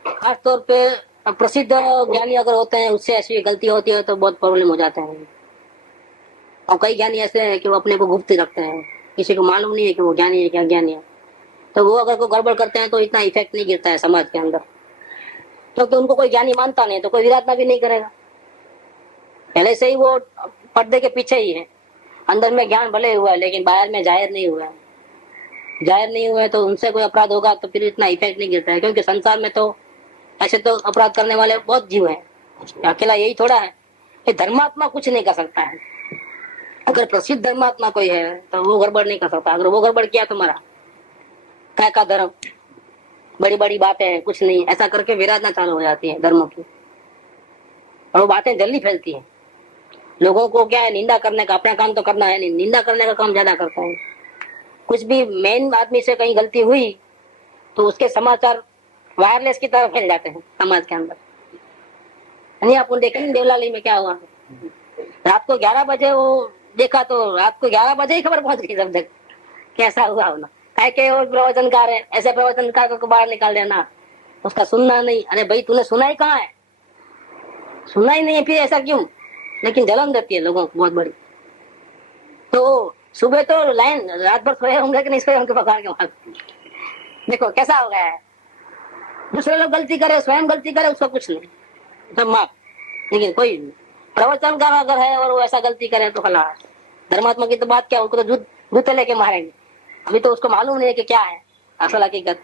खास तौर पे प्रसिद्ध ज्ञानी अगर होते हैं उससे ऐसी गलती होती है तो बहुत प्रॉब्लम हो जाते हैं। और कई ज्ञानी ऐसे हैं कि वो अपने को गुप्त रखते हैं, किसी को मालूम नहीं है कि वो ज्ञानी है क्या ज्ञानी है, तो वो अगर कोई गड़बड़ करते हैं तो इतना इफेक्ट नहीं गिरता है समाज के अंदर, क्योंकि उनको कोई ज्ञानी मानता नहीं तो कोई विराधना भी नहीं करेगा। पहले से ही वो पर्दे के पीछे ही है, अंदर में ज्ञान भले हुआ है लेकिन बाहर में जाहिर नहीं हुआ है। जाहिर नहीं हुआ है तो उनसे कोई अपराध होगा तो फिर इतना इफेक्ट नहीं गिरता है, क्योंकि संसार में तो ऐसे तो अपराध करने वाले बहुत जीव हैं, अकेला यही थोड़ा है कि धर्मात्मा कुछ नहीं कर सकता है। अगर प्रसिद्ध धर्मात्मा कोई है तो वो गड़बड़ नहीं कर सकता। अगर वो गड़बड़ किया तुम्हारा काय का धर्म, बड़ी बड़ी बातें हैं, कुछ नहीं, ऐसा करके विराधना चालू हो जाती है धर्मों की। और वो बातें जल्दी फैलती हैं। लोगों को क्या है, निंदा करने का, अपना काम तो करना है नहीं, निंदा करने का काम ज्यादा करते हैं। कुछ भी मेन आदमी से कहीं गलती हुई तो उसके समाचार वायरलेस की तरह फैल जाते हैं समाज के अंदर। नहीं, आप देखेंगे देवलाली में क्या हुआ, रात को 11 बजे वो देखा तो रात को 11 बजे ही खबर पहुंच गई सब जगह, कैसा हुआ होना। के वो प्रवचनकार है, ऐसे प्रवचनकार को बाहर निकाल देना, उसका सुनना नहीं। अरे भाई तूने सुना ही कहाँ है, सुना ही नहीं है, फिर ऐसा क्यों? लेकिन जलन देती है लोगों को बहुत बड़ी। तो सुबह तो लाइन, रात भर सोए होंगे कि नहीं सोए होंगे, पकड़ के वहां देखो कैसा हो गया है। दूसरे लोग गलती करे, स्वयं गलती करे, उसको कुछ नहीं, सब माफ। लेकिन कोई प्रवचनकार अगर है और वो ऐसा गलती करे तो खलास। धर्मात्मा की तो बात क्या, उनको तो जूते लेके मारेंगे। अभी तो उसको मालूम नहीं है कि क्या है असल हकीकत।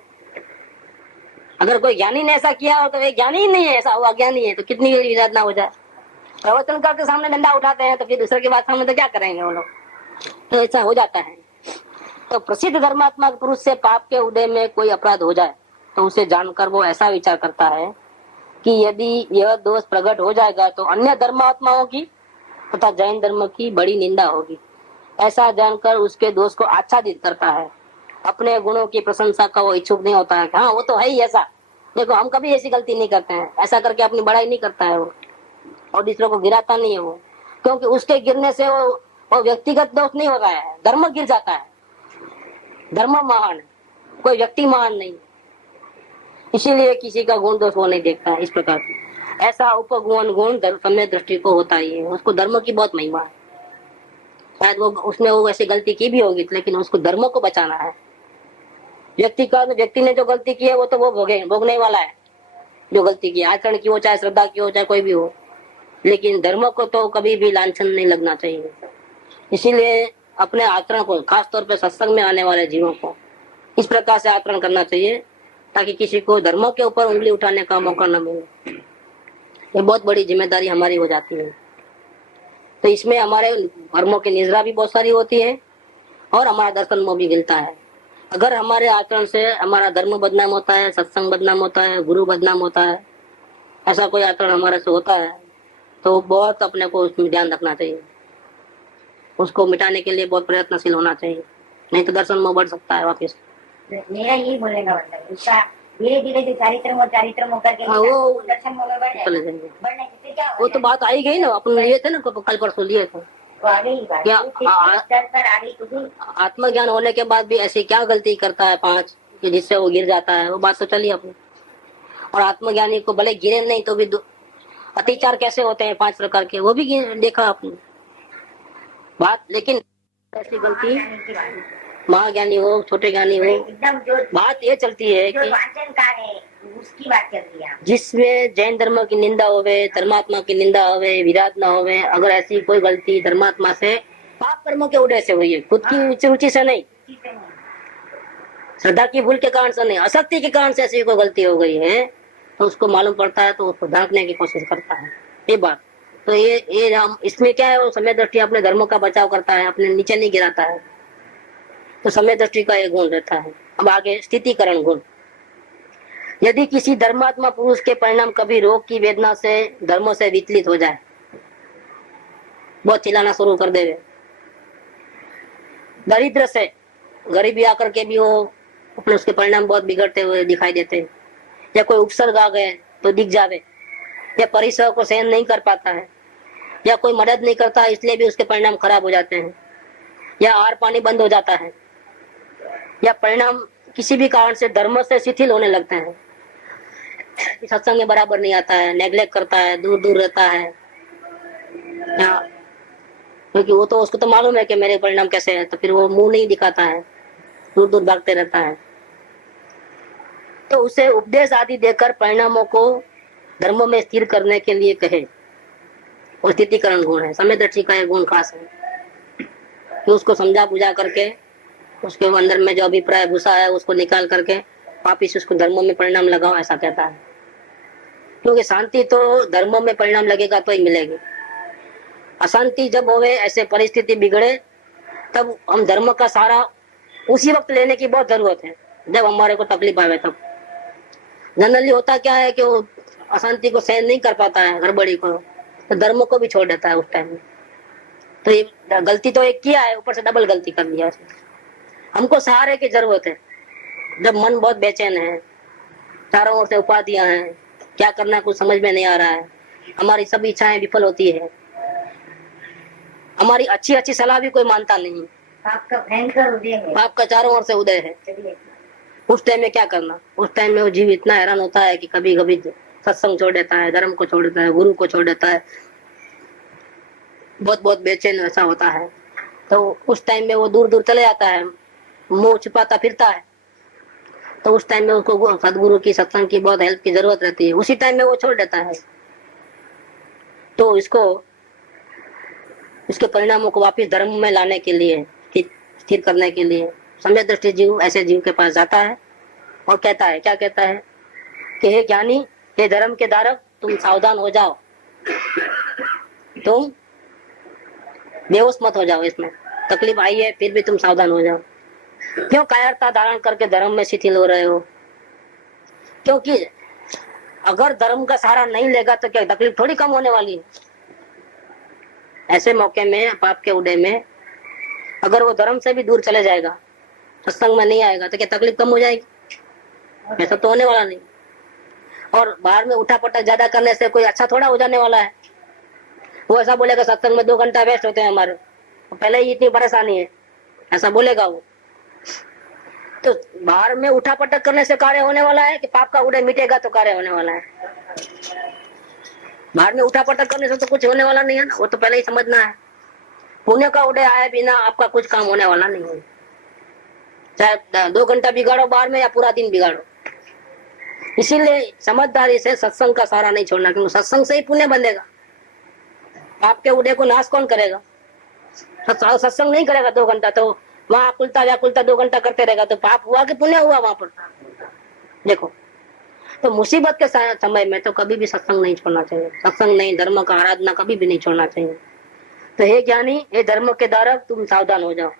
अगर कोई ज्ञानी ने ऐसा किया हो तो एक ज्ञानी ही नहीं है, ऐसा हुआ ज्ञानी है तो कितनी विराट ना हो जाए। प्रवचनकार के सामने डंडा उठाते हैं तो फिर दूसरे की बात सामने तो क्या करेंगे वो लोग, तो ऐसा हो जाता है। तो प्रसिद्ध धर्मात्मा पुरुष से पाप के उदय में कोई अपराध हो जाए तो उसे जानकर वो ऐसा विचार करता है कि यदि यह दोष प्रकट हो जाएगा तो अन्य धर्मात्माओं की तथा जैन धर्म की बड़ी निंदा होगी। ऐसा जानकर उसके दोष को आच्छादित करता है। अपने गुणों की प्रशंसा का वो इच्छुक नहीं होता है। हाँ वो तो है ही ऐसा, देखो हम कभी ऐसी गलती नहीं करते हैं, ऐसा करके अपनी बड़ाई नहीं करता है वो, और दूसरों को गिराता नहीं है वो, क्योंकि उसके गिरने से वो व्यक्तिगत दोष नहीं हो रहा है, धर्म गिर जाता है। धर्म महान है, कोई व्यक्ति महान नहीं, इसीलिए किसी का गुण दोष वो नहीं देखता है। इस प्रकार से ऐसा उपगुण गुण समय दृष्टि को होता ही है, उसको धर्म की बहुत महिमा है। शायद वो उसने वो ऐसी गलती की भी होगी लेकिन उसको धर्म को बचाना है। व्यक्ति ने जो गलती की है वो तो वो भोगने वाला है, जो गलती की आचरण की हो, चाहे श्रद्धा की हो, चाहे कोई भी हो, लेकिन धर्म को तो कभी भी लांछन नहीं लगना चाहिए। इसीलिए अपने आचरण को, खास तौर पे सत्संग में आने वाले जीवों को इस प्रकार से आचरण करना चाहिए ताकि किसी को धर्म के ऊपर उंगली उठाने का मौका न मिले। ये बहुत बड़ी जिम्मेदारी हमारी हो जाती है। तो इसमें हमारे धर्मों की निजरा भी बहुत सारी होती है और हमारा दर्शन मोह भी गिलता है। अगर हमारे आचरण से हमारा धर्म बदनाम होता है, सत्संग बदनाम होता है, गुरु बदनाम होता है, ऐसा कोई आचरण हमारे से होता है तो बहुत अपने को उसमें ध्यान रखना चाहिए, उसको मिटाने के लिए बहुत प्रयत्नशील होना चाहिए, नहीं तो दर्शन मोह बढ़ सकता है वापस। मेरा यही बोलने का मतलब, उसका धीरे धीरे जो चारित्र मोह करके वो दर्शन मोह में बढ़ चले जाएंगे। बढ़ने से क्या वो तो बात आई गई ना, अपन लिए थे ना, कल परसों लिए थे। तो आगे ही बात क्या स्तर पर आगे खुद आत्मज्ञान होने के बाद भी ऐसी क्या गलती करता है 5 कि जिससे वो गिर जाता है, वो बात तो चली अपनी। और आत्मज्ञानी को भले गिरे नहीं तो भी अतिचार कैसे होते हैं 5 प्रकार के, वो भी देखा आपने बात। लेकिन ऐसी गलती महाज्ञानी हो, छोटे ज्ञानी हो, एकदम जो बात ये चलती है जो कि वाचनकार है उसकी बात चल रही है। जिसमें जैन धर्म की निंदा होवे, धर्मात्मा की निंदा होवे, विराट ना होवे, अगर ऐसी कोई गलती धर्मात्मा से पाप कर्मों के उदय से हुई है, खुद की रुचि से नहीं, श्रद्धा की भूल के कारण से नहीं, आसक्ति के कारण से ऐसी कोई गलती हो गई है तो उसको मालूम पड़ता है तो उसको ढांकने की कोशिश करता है। ये बात तो ये इसमें क्या है, वो समय दृष्टि अपने धर्म का बचाव करता है, अपने नीचे नहीं गिराता है, तो समय दृष्टि का एक गुण रहता है। अब आगे स्थितिकरण गुण। यदि किसी धर्मात्मा पुरुष के परिणाम कभी रोग की वेदना से धर्मों से विचलित हो जाए, बहुत चिल्लाना शुरू कर देवे, दरिद्र से गरीबी आकर के भी वो अपने उसके परिणाम बहुत बिगड़ते हुए दिखाई देते हैं, या कोई उपसर्ग आ गए तो दिख जावे, या परिसर को सहन नहीं कर पाता है, या कोई मदद नहीं करता इसलिए भी उसके परिणाम खराब हो जाते हैं, या आहार पानी बंद हो जाता है, या परिणाम किसी भी कारण से धर्म से शिथिल होने लगते हैं, सत्संग में बराबर नहीं आता है, नेग्लेक्ट करता है, दूर दूर रहता है, क्योंकि वो तो उसको तो मालूम है कि मेरे परिणाम कैसे है, तो फिर वो मुंह नहीं दिखाता है, दूर दूर भागते रहता है। तो उसे उपदेश आदि देकर परिणामों को धर्म में स्थिर करने के लिए कहे, और स्थितिकरण गुण है। समय दृष्टि का एक गुण खास है कि उसको समझा बुझा करके उसके अंदर में जो अभिप्राय घुसा है उसको निकाल करके वापिस उसको धर्म में परिणाम लगाओ, ऐसा कहता है। क्योंकि शांति तो धर्म में परिणाम लगेगा तो ही मिलेगी। अशांति जब होवे, ऐसे परिस्थिति बिगड़े, तब हम धर्म का सहारा उसी वक्त लेने की बहुत जरूरत है जब हमारे को तकलीफ आवे। तब जनरली होता क्या है कि वो अशांति को सहन नहीं कर पाता है, गड़बड़ी को, तो धर्म को भी छोड़ देता है उस टाइम में। तो ये गलती तो एक किया है, ऊपर से डबल गलती कर दिया उसने। हमको सहारे की जरूरत है। जब मन बहुत बेचैन है, चारों ओर से उपाधियां हैं, क्या करना कुछ समझ में नहीं आ रहा है, हमारी सभी इच्छाएं विफल होती है, हमारी अच्छी अच्छी सलाह भी कोई मानता नहीं, आपका भयंकर उदय है। पाप का चारों ओर से उदय है, चलिए। उस टाइम में क्या करना? उस टाइम में वो जीव इतना हैरान होता है कि कभी कभी सत्संग छोड़ देता है, धर्म को छोड़ देता है, गुरु को छोड़ देता है, बहुत बहुत बेचैन ऐसा होता है। तो उस टाइम में वो दूर दूर चले जाता है, मुंह छिपाता फिरता है। तो उस टाइम में उसको सदगुरु की, सत्संग की बहुत हेल्प की जरूरत रहती है। उसी टाइम में वो छोड़ देता है। तो इसके परिणामों को वापस धर्म में लाने के लिए, स्थिर करने के लिए सम्यक दृष्टि जीव ऐसे जीव के पास जाता है और कहता है, क्या कहता है कि हे ज्ञानी, हे धर्म के धारक, तुम सावधान हो जाओ, तुम बेहोश मत हो जाओ, इसमें तकलीफ आई है फिर भी तुम सावधान हो जाओ। क्यों कायरता धारण करके धर्म में शिथिल हो रहे हो? क्योंकि अगर धर्म का सहारा नहीं लेगा तो क्या तकलीफ थोड़ी कम होने वाली है। ऐसे मौके में, पाप के उदय में, अगर वो धर्म से भी दूर चले जाएगा, सत्संग में नहीं आएगा, तो क्या तकलीफ कम हो जाएगी? ऐसा तो होने वाला नहीं। और बाहर में उठा पटक ज्यादा करने से कोई अच्छा थोड़ा हो जाने वाला है। वो ऐसा बोलेगा सत्संग में 2 घंटा वेस्ट होते हैं हमारे, पहले ही इतनी परेशानी है, ऐसा बोलेगा वो। तो बाहर में उठा पटक करने से कार्य होने वाला है कि पाप का उदय मिटेगा तो कार्य होने वाला है? बाहर में उठा पटक करने से तो कुछ होने वाला नहीं है ना, वो तो पहले ही समझना है। पुण्य का उदय आए बिना आपका कुछ काम होने वाला नहीं है। चाहे 2 घंटा बिगाड़ो बाहर में या पूरा दिन बिगाड़ो। इसीलिए समझदारी से सत्संग का सहारा नहीं छोड़ना, क्योंकि सत्संग से ही पुण्य बनेगा। आपके उदय को नाश कौन करेगा? सत्संग नहीं करेगा 2 घंटा तो वहां कुलता व्याकुलता 2 घंटा करते रहेगा, तो पाप हुआ कि पुण्य हुआ वहां पर? देखो, तो मुसीबत के समय में तो कभी भी सत्संग नहीं छोड़ना चाहिए। सत्संग नहीं, धर्म का आराधना कभी भी नहीं छोड़ना चाहिए। तो हे ज्ञानी, हे धर्म के धारक, तुम सावधान हो जाओ।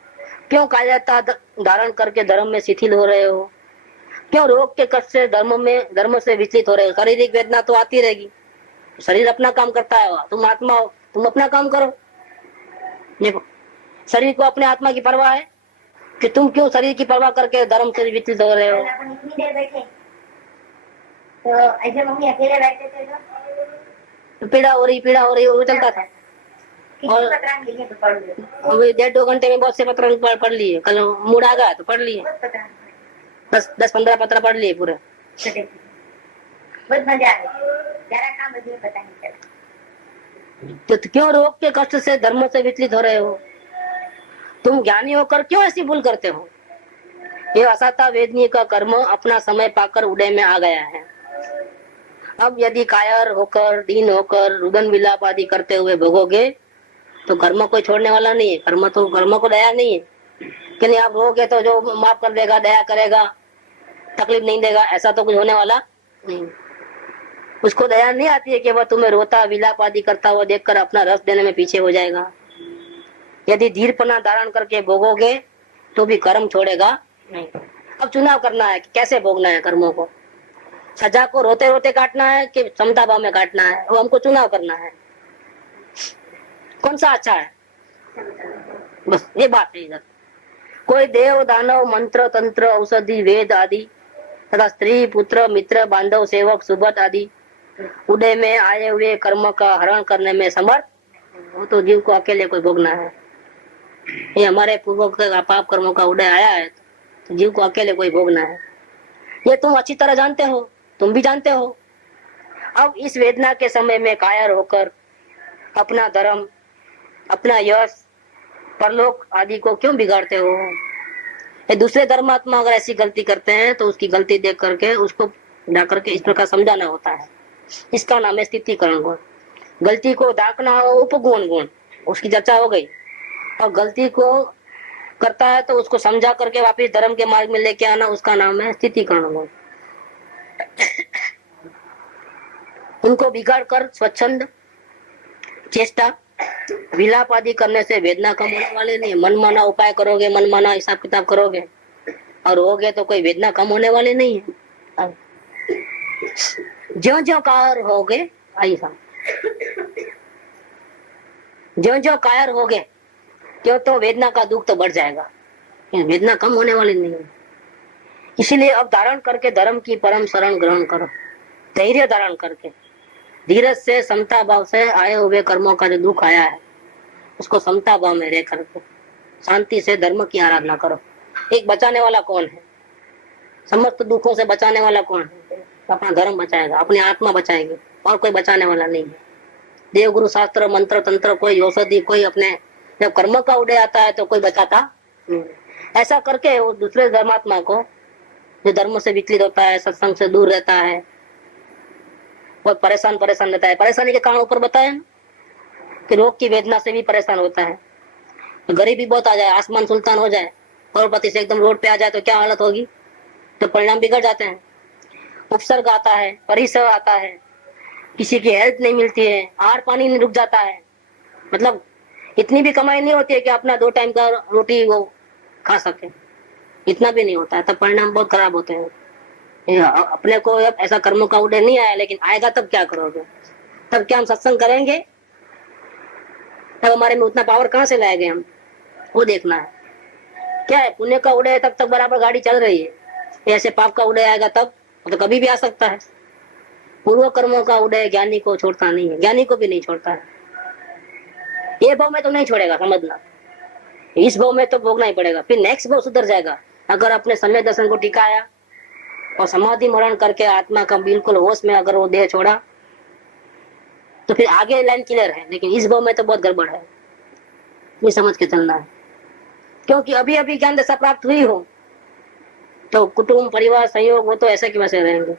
क्यों कायरता धारण करके धर्म में शिथिल हो रहे हो? क्यों रोग के कष्ट से धर्म से विचलित हो रहे हो? शारीरिक वेदना तो आती रहेगी, शरीर अपना काम करता है, तुम आत्मा हो, तुम अपना काम करो। देखो, शरीर को अपने आत्मा की परवाह है कि तुम क्यों शरीर की परवाह करके धर्म से विचलित हो रहे हो? अपन इतनी देर बैठे तो ऐसे मम्मी अकेले बैठे थे तो पीड़ा हो रही वो चलता था। और पत्रान लिए तो पढ़ लिए, अभी 1.5-2 घंटे में बहुत से पत्र पढ़ लिए। कल मूड आ गया तो पढ़ लिए, बहुत पत्रान 10-15 पत्र पढ़ लिए पूरे। बहुत मजा आ गया। 11 काम बजे पता नहीं चला। तो क्यों रोग के कष्ट से धर्म से विचलित हो रहे हो? तुम ज्ञानी होकर क्यों ऐसी भूल करते हो? ये असाता वेदनीय का कर्म अपना समय पाकर उदय में आ गया है। अब यदि कायर होकर, दीन होकर, रुदन विलाप आदि करते हुए भोगोगे तो कर्म कोई छोड़ने वाला नहीं है। कर्म को दया नहीं है कि नहीं आप रोगे तो जो माफ कर देगा, दया करेगा, तकलीफ नहीं देगा, ऐसा तो कुछ होने वाला नहीं। उसको दया नहीं आती है कि वह तुम्हें रोता विलाप आदि करता हुआ देखकर अपना रस देने में पीछे हो जाएगा। यदि धीरपना धारण करके भोगोगे तो भी कर्म छोड़ेगा नहीं। अब चुनाव करना है कि कैसे भोगना है कर्मों को। सजा को रोते रोते काटना है कि समता भाव में काटना है, वो हमको चुनाव करना है। कौन सा अच्छा है, बस ये बात है। इधर कोई देव दानव मंत्र तंत्र औषधि वेद आदि तथा स्त्री पुत्र मित्र बांधव सेवक सुबत आदि उदय में आए हुए कर्म का हरण करने में समर्थ, वो तो जीव को अकेले कोई भोगना है। ये हमारे पूर्व के पाप कर्मों का उदय आया है तो जीव को अकेले कोई भोगना है। ये तुम अच्छी तरह जानते हो, तुम भी जानते हो। अब इस वेदना के समय में कायर होकर अपना धर्म, अपना यश, परलोक आदि को क्यों बिगाड़ते हो? ये दूसरे धर्मात्मा अगर ऐसी गलती करते हैं तो उसकी गलती देख करके उसको जाकर के इस प्रकार समझाना होता है। इसका नाम है स्थितिकरण गुण। गलती को दाकना हो उपगुण गुण, उसकी चर्चा हो गई। और गलती को करता है तो उसको समझा करके वापस धर्म के मार्ग में लेके आना, उसका नाम है स्थितिकरण गुण। उनको बिगाड़ कर स्वच्छंद चेष्टा विलाप आदि करने से वेदना कम होने वाले नहीं। मनमाना उपाय करोगे, मनमाना हिसाब किताब करोगे और होगे तो कोई वेदना कम होने वाली नहीं है। ज्यो ज्यो कार होगे ऐसा। जो जो कायर हो गए क्यों तो वेदना का दुख तो बढ़ जाएगा, वेदना कम होने वाली नहीं है। इसीलिए अब धारण करके धर्म की परम शरण ग्रहण करो, धैर्य धारण करके धीरज से समता भाव से आए हुए कर्मों का जो दुख आया है उसको समता भाव में रह करके शांति से धर्म की आराधना करो। एक बचाने वाला कौन है? समस्त दुखों से बचाने वाला कौन है? अपना धर्म बचाएगा, अपनी आत्मा बचाएगी, और कोई बचाने वाला नहीं है। देव गुरु शास्त्र मंत्र तंत्र कोई औषधि कोई अपने जब कर्म का उदय आता है तो कोई बचाता नहीं। ऐसा करके वो दूसरे धर्मात्मा को जो धर्म से विचलित होता है, सत्संग से दूर रहता है, वो परेशान रहता है। परेशानी के कारण ऊपर बताया ना कि रोग की वेदना से भी परेशान होता है। गरीबी बहुत आ जाए, आसमान सुल्तान हो जाए, करोड़पति से एकदम रोड पे आ जाए तो क्या हालत होगी? तो परिणाम बिगड़ जाते हैं। उपसर्ग आता है, परिसर आता है, किसी की हेल्प नहीं मिलती है, आहार पानी नहीं रुक जाता है, मतलब इतनी भी कमाई नहीं होती है कि अपना 2 टाइम का रोटी वो खा सके, इतना भी नहीं होता है, तब परिणाम बहुत खराब होते हैं। अपने को ऐसा कर्मों का उदय नहीं आया, लेकिन आएगा तब क्या करोगे? तब क्या हम सत्संग करेंगे? तब हमारे में उतना पावर कहाँ से लाएंगे हम? वो देखना है। क्या है, पुण्य का उदय तब तक बराबर गाड़ी चल रही है, ऐसे पाप का उदय आएगा तब तो कभी भी आ सकता है। पूर्व कर्मों का उदय ज्ञानी को छोड़ता नहीं है, ज्ञानी को भी नहीं छोड़ता है। ये भाव में तो नहीं छोड़ेगा, समझना, इस भाव में तो भोगना ही पड़ेगा, फिर नेक्स्ट भाव सुधर जाएगा। अगर अपने समय दर्शन को टिकाया और समाधि मरण करके आत्मा का बिल्कुल होश में अगर वो देह छोड़ा तो फिर आगे लाइन क्लियर है, लेकिन इस भाव में तो बहुत गड़बड़ है, ये समझ के चलना है। क्योंकि अभी अभी ज्ञान दशा प्राप्त हुई हो तो कुटुंब परिवार सहयोग वो तो ऐसे के वैसे रहेंगे,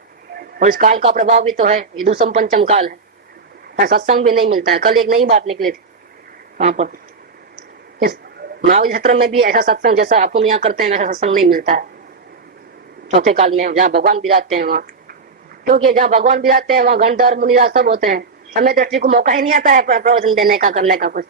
और इस काल का प्रभाव भी तो है, ये दूसम पंचम काल है, सत्संग भी नहीं मिलता है। कल एक नई बात निकली थी वहां पर, इस महावीर क्षेत्र में भी ऐसा सत्संग जैसा अपन यहाँ करते हैं वैसा सत्संग नहीं मिलता है चौथे काल में, जहाँ भगवान विराजते हैं वहाँ। क्योंकि जहाँ भगवान विराजते हैं वहाँ गणधर मुनिराज सब होते हैं, समय दृष्टि को मौका ही नहीं आता है प्रवचन देने का, करने का कुछ।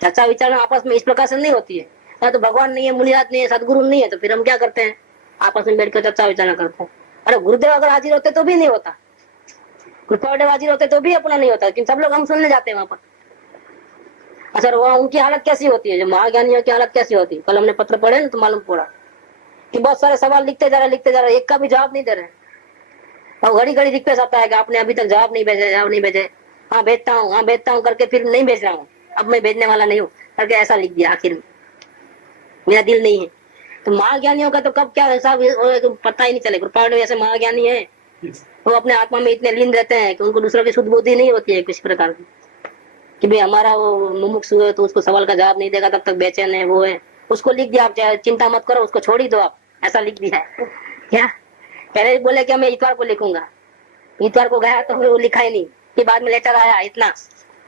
चर्चा विचार आपस में इस प्रकार से नहीं होती है, तो भगवान नहीं है, मुनिराज नहीं है, सदगुरु नहीं है, तो फिर हम क्या करते हैं? आपस में बैठ कर चर्चा विचार करते हैं। अरे गुरुदेव अगर हाजिर होते तो भी नहीं होता, कृपादेव हाजिर होते तो भी अपना नहीं होता, लेकिन सब लोग हम सुनने जाते हैं वहां पर। अच्छा, वहाँ उनकी हालत कैसी होती है, जो महाज्ञानियों की हालत कैसी होती है? कल हमने पत्र पढ़े ना तो मालूम पड़ा कि बहुत सारे सवाल लिखते जा रहे, एक का भी जवाब नहीं दे रहे। और घड़ी घड़ी रिक्वेस्ट आता है कि आपने अभी तक जवाब नहीं भेजे, हाँ भेजता हूँ करके फिर नहीं भेज रहा हूँ, अब मैं भेजने वाला नहीं हूँ करके ऐसा लिख दिया। आखिर में मेरा दिल नहीं है। तो महाज्ञानियों का तो कब क्या हिसाब पता ही नहीं चले। कृपाण ऐसे महाज्ञानी है, वो अपने आत्मा में इतने लीन रहते हैं कि उनको दूसरों की शुद्ध बुद्धि नहीं होती है किसी प्रकार की, कि भाई हमारा वो मुमुक्षु है तो उसको सवाल का जवाब नहीं देगा तब तक बेचैन है, वो है। उसको लिख दिया, आप चिंता मत करो, उसको छोड़ ही दो आप, ऐसा लिख दिया है। क्या पहले बोले कि मैं इतवार को लिखूंगा, इतवार को गया तो वो लिखा ही नहीं, कि बाद में लेटर आया, इतना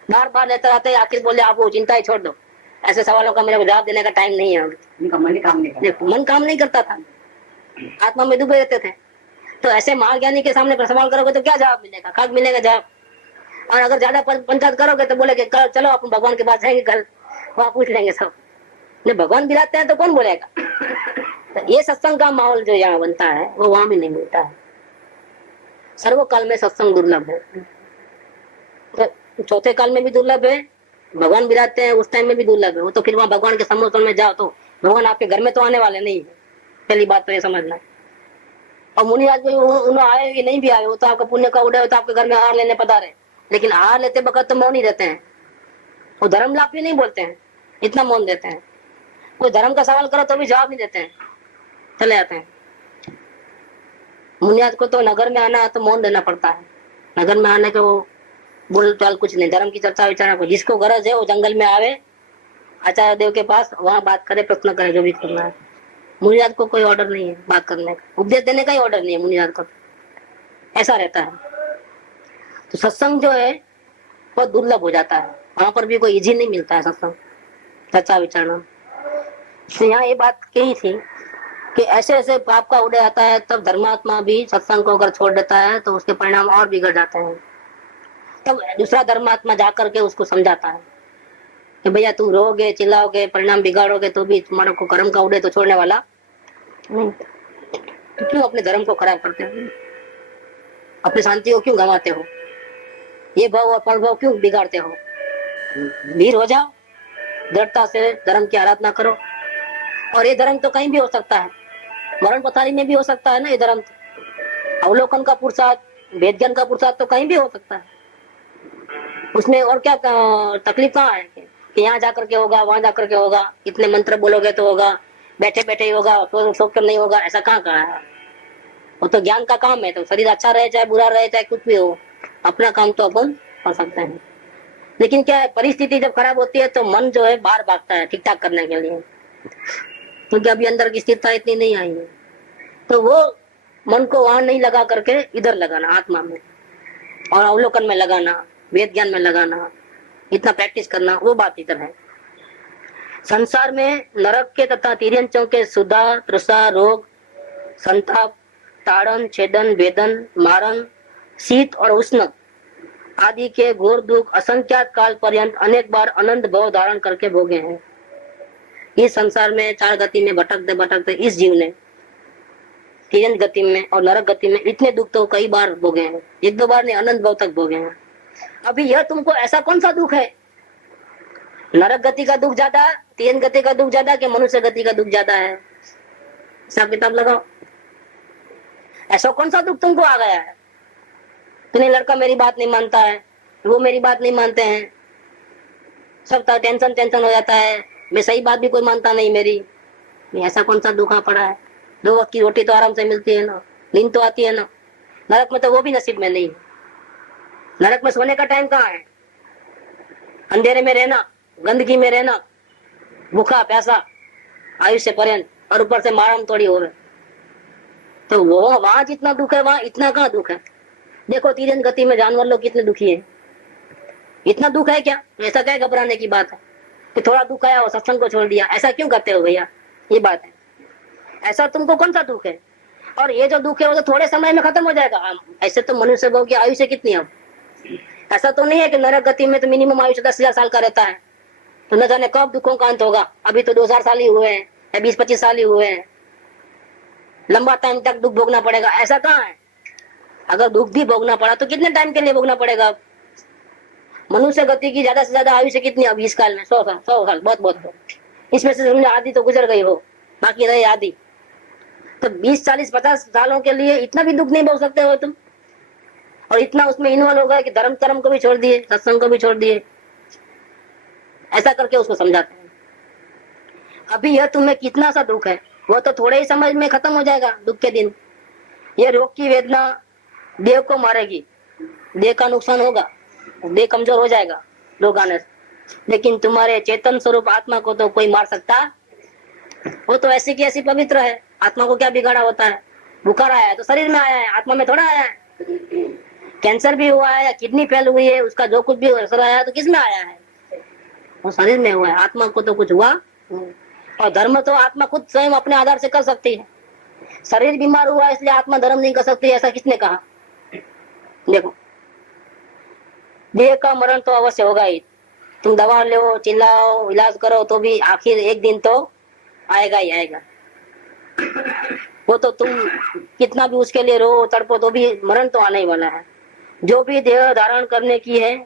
बार लेटर आते हैं, आखिर बोले आप वो चिंता ही छोड़ दो, ऐसे सवालों का मेरे को जवाब देने का टाइम नहीं है। मन काम नहीं करता था, आत्मा में डूबे रहते थे। तो ऐसे महाज्ञानी के सामने सवाल करोगे तो क्या जवाब मिलेगा? कब मिलेगा जवाब? और अगर ज्यादा पंचायत करोगे तो बोले कल चलो अपन भगवान के पास जाएंगे, कल वहां पूछ लेंगे सब। भगवान गिराते हैं तो कौन बोलेगा? तो ये सत्संग का माहौल जो यहाँ बनता है वो वहां भी नहीं मिलता है। सर्वकाल में सत्संग दुर्लभ है, तो चौथे काल में भी दुर्लभ है, भगवान विराजते हैं उस टाइम में भी दुर्लभ है। वो तो फिर वहां भगवान के सम्मुख में जाओ तो भगवान आपके घर में तो आने वाले नहीं है, पहली बात तो ये समझना। और मुनिराज भी उन्हें आए भी नहीं भी आए, वो तो आपका पुण्य का उदय हो तो आपके घर में आहार लेने पधारे, लेकिन आहार लेते वक्त तो मौन ही रहते हैं, वो धर्म लाभ भी नहीं बोलते हैं, इतना मौन देते हैं। कोई धर्म का सवाल करो तो भी जवाब नहीं देते हैं, चले जाते हैं। मुनियाद को तो नगर में आना तो मौन देना पड़ता है, नगर में आने को बोल चाल कुछ नहीं, धर्म की चर्चा विचार को जिसको गरज है वो जंगल में आवे आचार्य देव के पास, वहां बात करे, प्रश्न करे, जो भी करना है। मुनियाद को कोई ऑर्डर नहीं है बात करने का, उपदेश देने का ही ऑर्डर नहीं है मुनियाद को, ऐसा रहता है। तो सत्संग जो है बहुत दुर्लभ हो जाता है, वहां पर भी कोई इजी नहीं मिलता है सत्संग चर्चा विचारना। तो यहाँ ये बात कही थी कि ऐसे ऐसे पाप का उदय आता है, तब धर्मात्मा भी सत्संग को अगर छोड़ देता है तो उसके परिणाम और बिगड़ जाते हैं। तब दूसरा धर्मात्मा जाकर के उसको समझाता है कि भैया तुम रोगे चिल्लाओगे परिणाम बिगाड़ोगे तो भी तुम्हारा को कर्म का उदय तो छोड़ने वाला नहीं, तो क्यों अपने धर्म को खराब करते हो, अपनी शांति को क्यों गंवाते हो, ये भाव और परभाव क्यों बिगाड़ते हो? वीर हो जाओ, दृढ़ता से धर्म की आराधना करो। और ये धर्म तो कहीं भी हो सकता है, मरण पथारी में भी हो सकता है ना ये धर्म। अवलोकन का पुरुषार्थ, वेद ज्ञान का पुरुषार्थ तो कहीं भी हो सकता है। उसमें और क्या तकलीफ कहाँ है कि यहाँ जाकर के होगा, वहां जाकर के होगा, इतने मंत्र बोलोगे तो होगा, बैठे बैठे ही होगा, सोच कर नहीं होगा, ऐसा कहाँ कहा है? वो तो ज्ञान का काम है। तो शरीर अच्छा रहे चाहे बुरा रहे चाहे कुछ भी हो, अपना काम तो अपन कर सकते हैं। लेकिन क्या है, परिस्थिति जब खराब होती है तो मन जो है बाहर भागता है ठीक ठाक करने के लिए, क्योंकि अभी अंदर की स्थिरता इतनी नहीं आई है। तो वो मन को वहां नहीं लगा करके इधर लगाना, आत्मा में और अवलोकन में लगाना, वेद ज्ञान में लगाना, इतना प्रैक्टिस करना, वो बात इधर है। संसार में नरक के तथा तिर्यंचों के सुधा, तृषा, रोग, संताप, ताड़न, छेदन, वेदन, मारण, शीत और उष्ण आदि के घोर दुख असंख्यात काल पर्यंत अनेक बार अनंत भव धारण करके भोगे हैं। इस संसार में चार गति में भटकते भटकते इस जीव ने तिर्यंत गति में और नरक गति में इतने दुख तो कई बार भोगे हैं, एक दो बार नहीं, अनंत भव तक भोगे हैं। अभी यह तुमको ऐसा कौन सा दुख है? नरक गति का दुख ज्यादा, तिर्यंत गति का दुख ज्यादा कि मनुष्य गति का दुख ज्यादा है? हिसाब किताब लगाओ। ऐसा कौन सा दुख तुमको आ गया है? तुम्हें लड़का मेरी बात नहीं मानता है, वो मेरी बात नहीं मानते हैं, सब टेंशन टेंशन हो जाता है, मैं सही बात भी कोई मानता नहीं मेरी। ऐसा कौन सा दुख आ पड़ा है? 2 वक्त की रोटी तो आराम से मिलती है ना, नींद तो आती है ना। नरक में तो वो भी नसीब में नहीं। नरक में सोने का टाइम कहाँ है? अंधेरे में रहना, गंदगी में रहना, भूखा प्यासा आयुष्य पर्यंत, और ऊपर से मारण थोड़ी हो रहे। तो वो वहां जितना दुख है वहां इतना कहाँ दुख है? देखो तिर्यंत गति में जानवर लोग कितने दुखी है, इतना दुख है क्या? ऐसा क्या घबराने की बात है कि थोड़ा दुख आया और सत्संग को छोड़ दिया? ऐसा क्यों करते हो भैया? ये बात है। ऐसा तुमको कौन सा दुख है? और ये जो दुख है वो तो थोड़े समय में खत्म हो जाएगा। ऐसे तो मनुष्य भोग की आयुष्य कितनी है? ऐसा तो नहीं है कि नरक गति में तो मिनिमम आयुष्य 10,000 साल का रहता है, तो न जाने कब दुखों का अंत होगा। अभी तो 2,000 साल ही हुए हैं या 20-25 साल ही हुए हैं, लंबा टाइम तक दुख भोगना पड़ेगा? ऐसा कहाँ है? अगर दुख भी भोगना पड़ा तो कितने टाइम के लिए भोगना पड़ेगा? मनुष्य गति की ज्यादा से ज्यादा आयुष्य कितनी है 20 साल में? 100 साल, 100 साल बहुत बहुत। इसमें से समझो आधी तो गुजर गई हो, बाकी रहे आधी। तो 20, 40, 50 सालों के लिए इतना भी दुख नहीं भोग सकते हो तुम? और इतना उसमें इन्वॉल्व हो गया कि धर्म कर्म को भी छोड़ दिए, सत्संग को भी छोड़ दिए। ऐसा करके उसको समझाते हैं। अभी यह तुम्हें कितना सा दुख है वो तो थोड़े ही समझ में खत्म हो जाएगा दुख के दिन। ये रोग की वेदना देह को मारेगी, देह का नुकसान होगा, देह कमजोर हो जाएगा रोग आने से, लेकिन तुम्हारे चेतन स्वरूप आत्मा को तो कोई मार सकता? वो तो ऐसी की ऐसी पवित्र है। आत्मा को क्या बिगाड़ा होता है? बुखार आया है तो शरीर में आया है, आत्मा में थोड़ा आया है। कैंसर भी हुआ है या किडनी फेल हुई है, उसका जो कुछ भी असर आया है तो किस में आया है? वो शरीर में हुआ है। आत्मा को तो कुछ हुआ। और धर्म तो आत्मा खुद स्वयं अपने आधार से कर सकती है। शरीर बीमार हुआ इसलिए आत्मा धर्म नहीं कर सकती, ऐसा किसने कहा? देखो, देह का मरण तो अवश्य होगा ही। तुम दवा लो, चिल्लाओ, इलाज करो तो भी आखिर एक दिन तो आएगा ही आएगा। वो तो तुम कितना भी उसके लिए रो तड़पो तो भी मरण तो आने ही वाला है। जो भी देह धारण करने की है,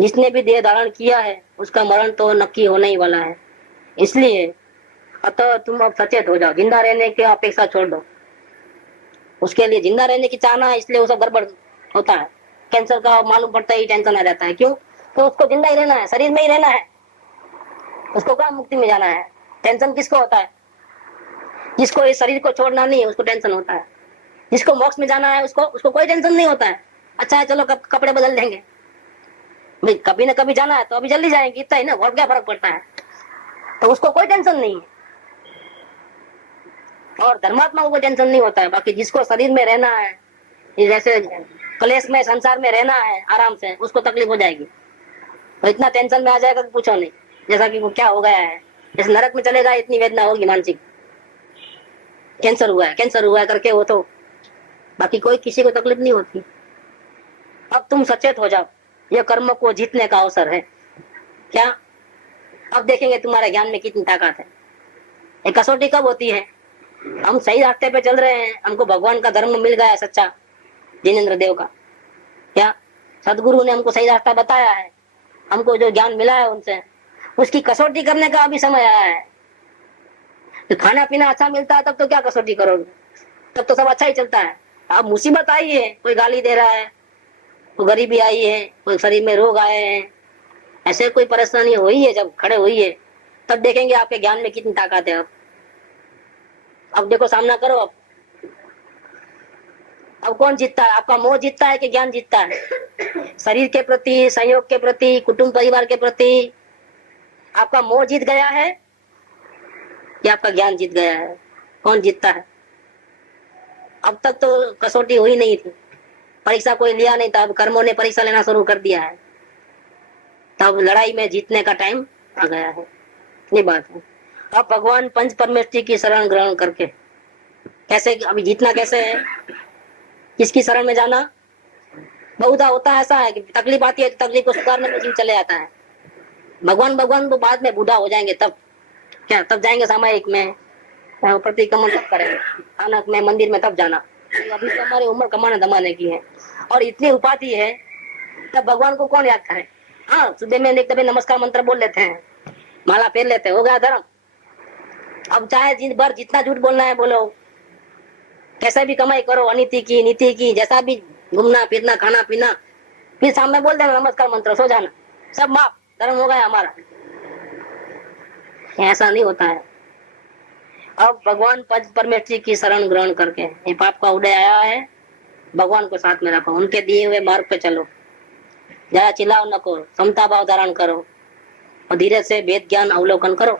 जिसने भी देह धारण किया है, उसका मरण तो नक्की होने ही वाला है। इसलिए अतः तुम अब सचेत हो जाओ, जिंदा रहने की अपेक्षा छोड़ दो। उसके लिए जिंदा रहने की चाहना है, इसलिए वो सब गड़बड़ होता है। कैंसर का मालूम पड़ता ही टेंशन आ जाता है। क्यों? तो उसको जिंदा ही रहना है, शरीर में ही रहना है, उसको कहाँ मुक्ति में जाना है? टेंशन किसको होता है? जिसको इस शरीर को छोड़ना नहीं है उसको टेंशन होता है। जिसको मोक्ष में जाना है उसको कोई टेंशन नहीं होता है। अच्छा है चलो कपड़े बदल देंगे, भाई कभी ना कभी जाना है तो अभी जल्दी जाएंगे, इतना ही ना, और क्या फर्क पड़ता है? तो उसको कोई टेंशन नहीं है। और धर्मात्मा को कोई टेंशन नहीं होता है। बाकी जिसको शरीर में रहना है, जैसे क्लेश में संसार में रहना है आराम से, उसको तकलीफ हो जाएगी। तो इतना टेंशन में आ जाएगा कि पूछो नहीं, जैसा कि वो क्या हो गया है। जैसे नरक में चलेगा इतनी वेदना होगी मानसिक, कैंसर हुआ है करके वो तो, बाकी कोई किसी को तकलीफ नहीं होती। अब तुम सचेत हो जाओ, ये कर्म को जीतने का अवसर है। क्या? अब देखेंगे तुम्हारे ज्ञान में कितनी ताकत है। एक कसौटी कब होती है? हम सही रास्ते पे चल रहे हैं, हमको भगवान का धर्म मिल गया है सच्चा, जिनेंद्र देव का। क्या? सदगुरु ने हमको सही रास्ता बताया है, हमको जो ज्ञान मिला है उनसे, उसकी कसौटी करने का अभी समय आया है। तो खाना पीना अच्छा मिलता है तब तो क्या कसौटी करोगे, तब तो सब अच्छा ही चलता है। अब मुसीबत आई है, कोई गाली दे रहा है, कोई गरीबी आई है, कोई शरीर में रोग आए हैं, ऐसे कोई परेशानी हुई है, जब खड़े हुई है तब देखेंगे आपके ज्ञान में कितनी ताकत है। अब देखो सामना करो। अब कौन जीतता है, आपका मोह जीतता है कि ज्ञान जीतता है? शरीर के प्रति, संयोग के प्रति, कुटुंब परिवार के प्रति आपका मोह जीत गया है या आपका ज्ञान जीत गया है? कौन जीतता है? अब तक तो कसौटी हुई नहीं थी, परीक्षा कोई लिया नहीं था, अब कर्मों ने परीक्षा लेना शुरू कर दिया है, तब लड़ाई में जीतने का टाइम आ गया है। ये बात है। अब भगवान पंच परमेष्ठी की शरण ग्रहण करके कैसे, अभी जीतना कैसे है, किसकी शरण में जाना? बहुधा होता है ऐसा है कि तकलीफ आती है तो तकलीफ को सुधारने में जीव चले जाता है। भगवान भगवान तो बाद में बूढ़ा हो जाएंगे तब क्या, तब जाएंगे सामायिक में, प्रतिक्रमण तब करेंगे, आनक में, मंदिर में तब जाना। अभी तो हमारी उम्र कमाने दमाने की है और इतनी उपाधि है, तब भगवान को कौन याद करे? हाँ, सुबह में एक दफे नमस्कार मंत्र बोल लेते हैं, माला फेर लेते हैं, हो गया धर्म। अब चाहे दिन भर जितना झूठ बोलना है बोलो, कैसे भी कमाई करो, अनीति की, नीति की, जैसा भी घूमना फिरना, खाना पीना, फिर सामने बोल देना नमस्कार मंत्र, सो जाना, सब माफ, धर्म हो गया हमारा। ऐसा नहीं होता है। अब भगवान पंच परमेष्ठी की शरण ग्रहण करके ये पाप का उदय आया है, भगवान को साथ में रखो, उनके दिए हुए मार्ग पे चलो, जरा चिल्लाओ नको, समता भाव धारण करो और धीरे से वेद ज्ञान अवलोकन करो।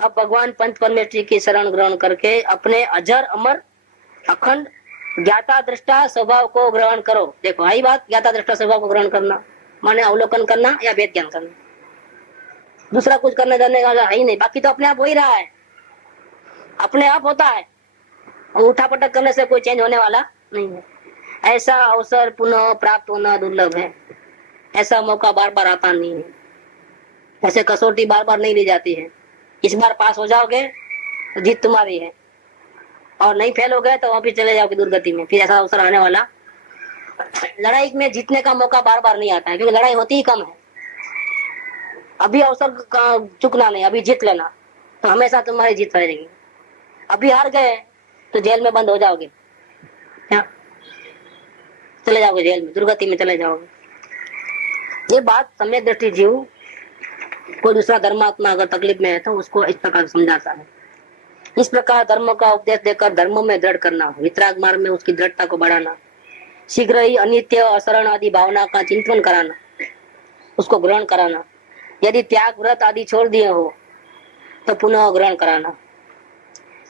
अब भगवान पंच परमेष्ठी की शरण ग्रहण करके अपने अजर अमर अखंड ज्ञाता दृष्टा स्वभाव को ग्रहण करो। देखो आई बात, ज्ञाता दृष्टा स्वभाव को ग्रहण करना माने अवलोकन करना या वेद ज्ञान करना, दूसरा कुछ करने जाने का है ही नहीं। बाकी तो अपने आप हो ही रहा है, अपने आप होता है, उठा पटक करने से कोई चेंज होने वाला नहीं है। ऐसा अवसर पुनः प्राप्त होना दुर्लभ है, ऐसा मौका बार बार आता नहीं है, ऐसे कसौटी बार बार नहीं ली जाती है। इस बार पास हो जाओगे तो जीत तुम्हारी है, और नहीं फेल हो गए तो वापिस चले जाओगे दुर्गति में, फिर ऐसा अवसर आने वाला। लड़ाई में जीतने का मौका बार बार नहीं आता है, क्योंकि लड़ाई होती ही कम है। अभी अवसर का चुकना नहीं, अभी जीत लेना तो हमेशा तुम्हारी जीत रहेगी। अभी हार गए तो जेल में बंद हो जाओगे, क्या चले जाओगे जेल में, दुर्गति में चले जाओगे। ये बात सम्यक दृष्टि जीव, कोई दूसरा धर्मात्मा अगर तकलीफ में है तो उसको इस प्रकार समझाता है। इस प्रकार धर्म का उपदेश देकर धर्म में दृढ़ करना, वितराग मार्ग में उसकी दृढ़ता को बढ़ाना, शीघ्र ही अनित्य अशरण आदि भावना का चिंतन कराना, उसको ग्रहण कराना। यदि त्याग व्रत आदि छोड़ दिए हो तो पुनः ग्रहण कराना।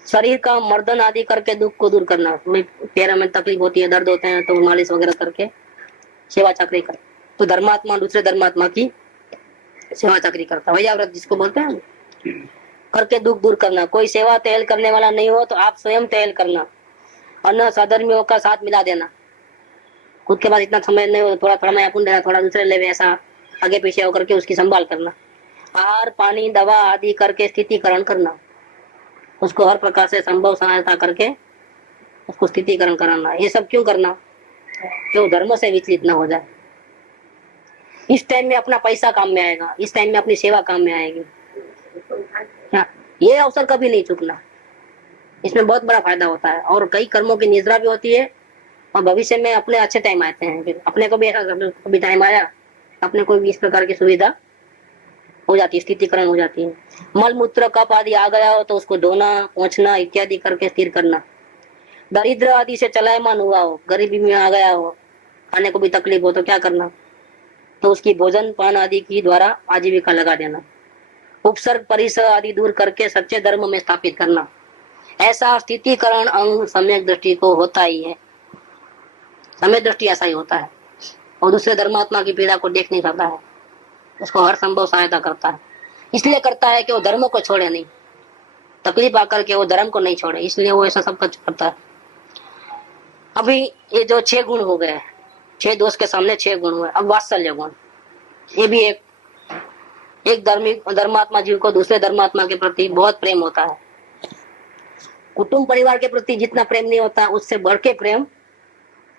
शरीर का मर्दन आदि करके दुख को दूर करना, पैरों में तकलीफ होती है, दर्द होते हैं तो मालिश वगैरह करके सेवा चाकरी कर, तो धर्मात्मा दूसरे धर्मात्मा की सेवा चाकरी करता, वैया व्रत जिसको बोलते हैं, करके दुख दूर करना। कोई सेवा तेल करने वाला नहीं हो तो आप स्वयं तेल करना, अन्य साधर्मियों का साथ मिला देना। खुद के पास इतना समय नहीं हो, थोड़ा थोड़ा मैं अपन देना, थोड़ा दूसरे ले, ऐसा आगे पीछे होकर के उसकी संभाल करना। आहार पानी दवा आदि करके स्थितिकरण करना, उसको हर प्रकार से संभव सहायता करके उसको स्थितिकरण कराना। ये सब क्यों करना? जो धर्म से विचलित न हो जाए। इस टाइम में अपना पैसा काम में आएगा, इस टाइम में अपनी सेवा काम में आएगी। ये अवसर कभी नहीं चुकना, इसमें बहुत बड़ा फायदा होता है। और कई कर्मों की निद्रा भी होती है और भविष्य में अपने अच्छे टाइम आते हैं। अपने को भी ऐसा कभी टाइम आया, अपने को भी इस प्रकार की सुविधा हो जाती है, स्थितिकरण हो जाती है। मल मूत्र कप आदि आ गया हो तो उसको धोना, पोंछना इत्यादि करके स्थिर करना। दरिद्र आदि से चलायमान हुआ हो, गरीबी में आ गया हो, खाने को भी तकलीफ हो तो क्या करना? तो उसकी भोजन पान आदि की द्वारा आजीविका लगा देना। उपसर्ग परिसर आदि दूर करके सच्चे धर्म में स्थापित करना। ऐसा स्थितिकरण अंग सम्यक दृष्टि को होता ही है। सम्यक दृष्टि ऐसा ही होता है, और दूसरे धर्मात्मा की पीड़ा को देख नहीं सकता है, उसको हर संभव सहायता करता है। इसलिए करता है कि वो धर्म को छोड़े नहीं, तकलीफ आकर के वो धर्म को नहीं छोड़े, इसलिए वो ऐसा सब कुछ करता है। अभी ये जो 6 गुण हो गए, 6 दोष के सामने 6 गुण हुए। अब वात्सल्य गुण, ये भी एक धर्मात्मा जीव को दूसरे धर्मात्मा के प्रति बहुत प्रेम होता है। कुटुंब परिवार के प्रति जितना प्रेम नहीं होता, उससे बढ़ के प्रेम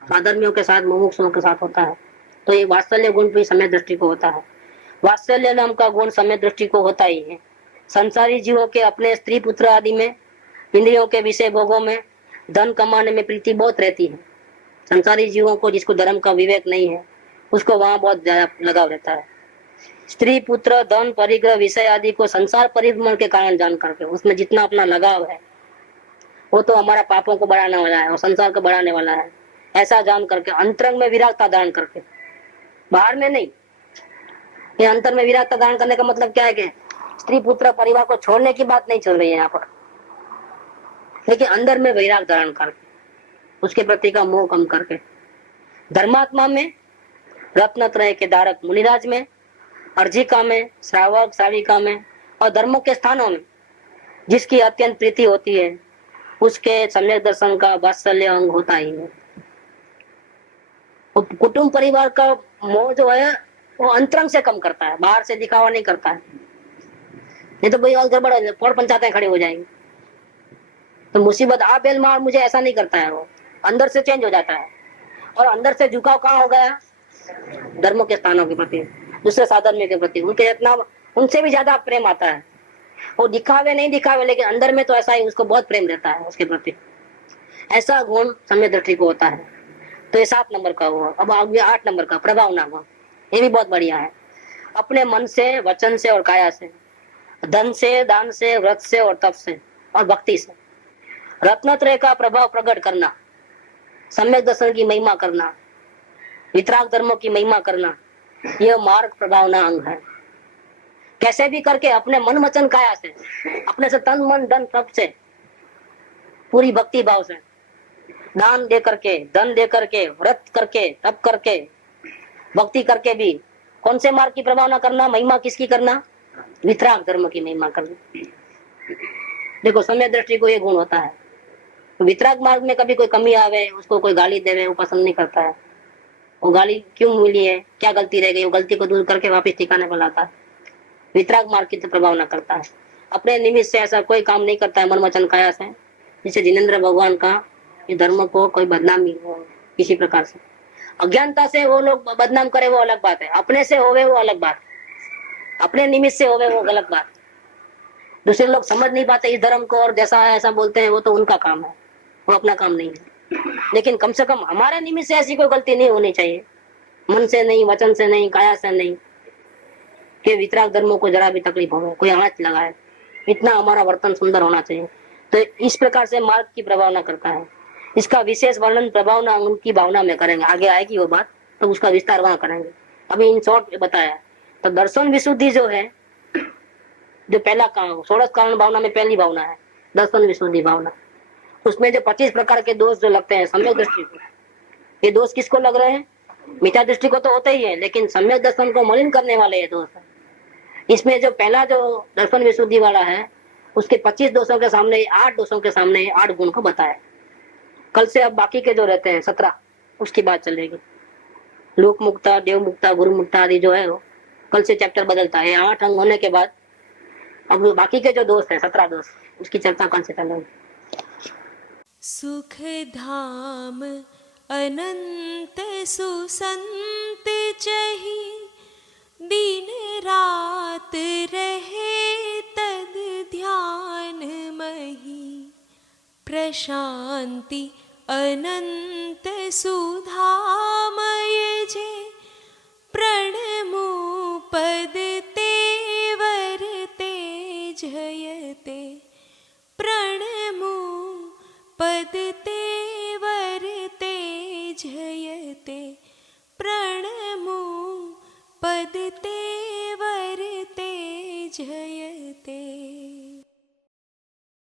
साधर्मियों के साथ, मुमुक्षुओं के साथ होता है। तो ये वात्सल्य गुण भी सम्यक दृष्टि को होता है। वात्सल्य नाम का गुण सम्यक दृष्टि को होता ही है। संसारी जीवों के अपने स्त्री पुत्र आदि में, इंद्रियों के विषय भोगों में, धन कमाने में प्रीति बहुत रहती है। संसारी जीवों को, जिसको धर्म का विवेक नहीं है, उसको वहां बहुत ज्यादा लगाव रहता है। स्त्री पुत्र धन परिग्रह विषय आदि को संसार परिभ्रमण के कारण जान करके उसमें जितना अपना लगाव है वो तो हमारा पापों को बढ़ाने वाला है और संसार को बढ़ाने वाला है, ऐसा जान करके अंतरंग में विरागता धारण करके, बाहर में नहीं। ये अंतर में विरागता धारण करने का मतलब क्या है कि स्त्री पुत्र परिवार को छोड़ने की बात नहीं चल रही है यहाँ पर, लेकिन अंदर में वैराग धारण करके, उसके प्रति का मोह कम करके, धर्मात्मा में, रत्नत्रय के धारक मुनिराज में, अर्जिका में, श्रावक श्राविका में और धर्मों के स्थानों में जिसकी अत्यंत प्रीति होती है, उसके सम्यक दर्शन का वात्सल्य अंग होता ही है। कुटुंब परिवार का मोह जो है वो अंतरंग से कम करता है, बाहर से दिखावा नहीं करता है। नहीं तो भाई और गड़बड़ हो जाए, फोड़ पंचायतें खड़ी हो जाएंगी। तो मुसीबत आ बेल मार मुझे ऐसा नहीं करता है, वो अंदर से चेंज हो जाता है। और अंदर से झुकाव कहाँ हो गया? धर्मों के स्थानों के प्रति, दूसरे साधर्म्य के प्रति, उनके इतना उनसे भी ज्यादा प्रेम आता है। वो दिखावे नहीं दिखावे, लेकिन अंदर में तो ऐसा ही उसको बहुत प्रेम रहता है उसके प्रति। ऐसा गुण सम्यक दृष्टि को होता है। तो ये 7 नंबर का हुआ। अब आ गया 8 नंबर का प्रभाव नाम। ये भी बहुत बढ़िया है। अपने मन से, वचन से और काया से, धन से, दान से, व्रत से और तप से और भक्ति से रत्नत्रय का प्रभाव प्रकट करना, सम्यक दर्शन की महिमा करना, वितराग धर्मों की महिमा करना, यह मार्ग प्रभावना अंग है। कैसे भी करके अपने मन वचन काया से, अपने से तन मन धन सब से, पूरी भक्ति भाव से, दान दे करके, धन दे करके, व्रत करके, तप करके, भक्ति करके भी कौन से मार्ग की प्रभावना करना? महिमा किसकी करना? वितराग धर्म की महिमा करना। देखो सम्यक दृष्टि को ये गुण होता है। वितराग मार्ग में कभी कोई कमी आवे, उसको कोई गाली देवे, वो पसंद नहीं करता है। वो गाली क्यों मिली है, क्या गलती रह गई, वो गलती को दूर करके वापस ठिकाने पर लाता है। वितराग मार्ग की तो प्रभावना करता है। अपने निमित्त से ऐसा कोई काम नहीं करता है मन वचन काया से, जिससे जिनेंद्र भगवान का ये धर्म को कोई बदनामी हो किसी प्रकार से। अज्ञानता से वो लोग बदनाम करे वो अलग बात है, अपने से होवे वो अलग बात, अपने निमित्त से होवे वो गलत बात। दूसरे लोग समझ नहीं पाते इस धर्म को और जैसा है ऐसा बोलते हैं, वो तो उनका काम है, वो अपना काम नहीं है। लेकिन कम से कम हमारे निमित्त से ऐसी कोई गलती नहीं होनी चाहिए, मन से नहीं, वचन से नहीं, काया से नहीं, कि वितराग धर्मों को जरा भी तकलीफ हो, कोई आंच लगाए, इतना हमारा वर्तन सुंदर होना चाहिए। तो इस प्रकार से मार्ग की प्रभावना करता है। इसका विशेष वर्णन प्रभावना उनकी भावना में करेंगे, आगे आएगी वो बात, तो उसका विस्तार वहां करेंगे। अभी इन शॉर्ट बताया। तो दर्शन विशुद्धि जो है, जो पहला काम 16 कारण भावना में पहली भावना है दर्शन विशुद्धि भावना। उसमें जो 25 प्रकार के दोष जो लगते हैं सम्यक दृष्टि को, ये दोष किसको लग रहे हैं? मिथ्या दृष्टि को तो होते ही है, लेकिन सम्यक दर्शन को मलिन करने वाले ये दोष है। इसमें जो पहला जो दर्शन विशुद्धि वाला है, उसके 25 दोषों के सामने 8 दोषों के सामने 8 गुण को बताया। कल से अब बाकी के जो रहते हैं 17, उसकी बात चलेगी। लोक मुक्ता, देव मुक्ता, गुरु मुक्ता आदि जो है वो कल से चैप्टर बदलता है। 8 अंग होने के बाद अब बाकी के जो दोष है 17 दोष, उसकी चर्चा कल से चलेगी। सुख धाम अनंत सुसंत चही, दिन रात रहे तद ध्यान मही। प्रशांति अनंत सुधामय जे, प्रणमो पद तेवर तेजयते। प्रणमो पद तेवर तेजयते। प्रणमो पद तेवर तेजयते।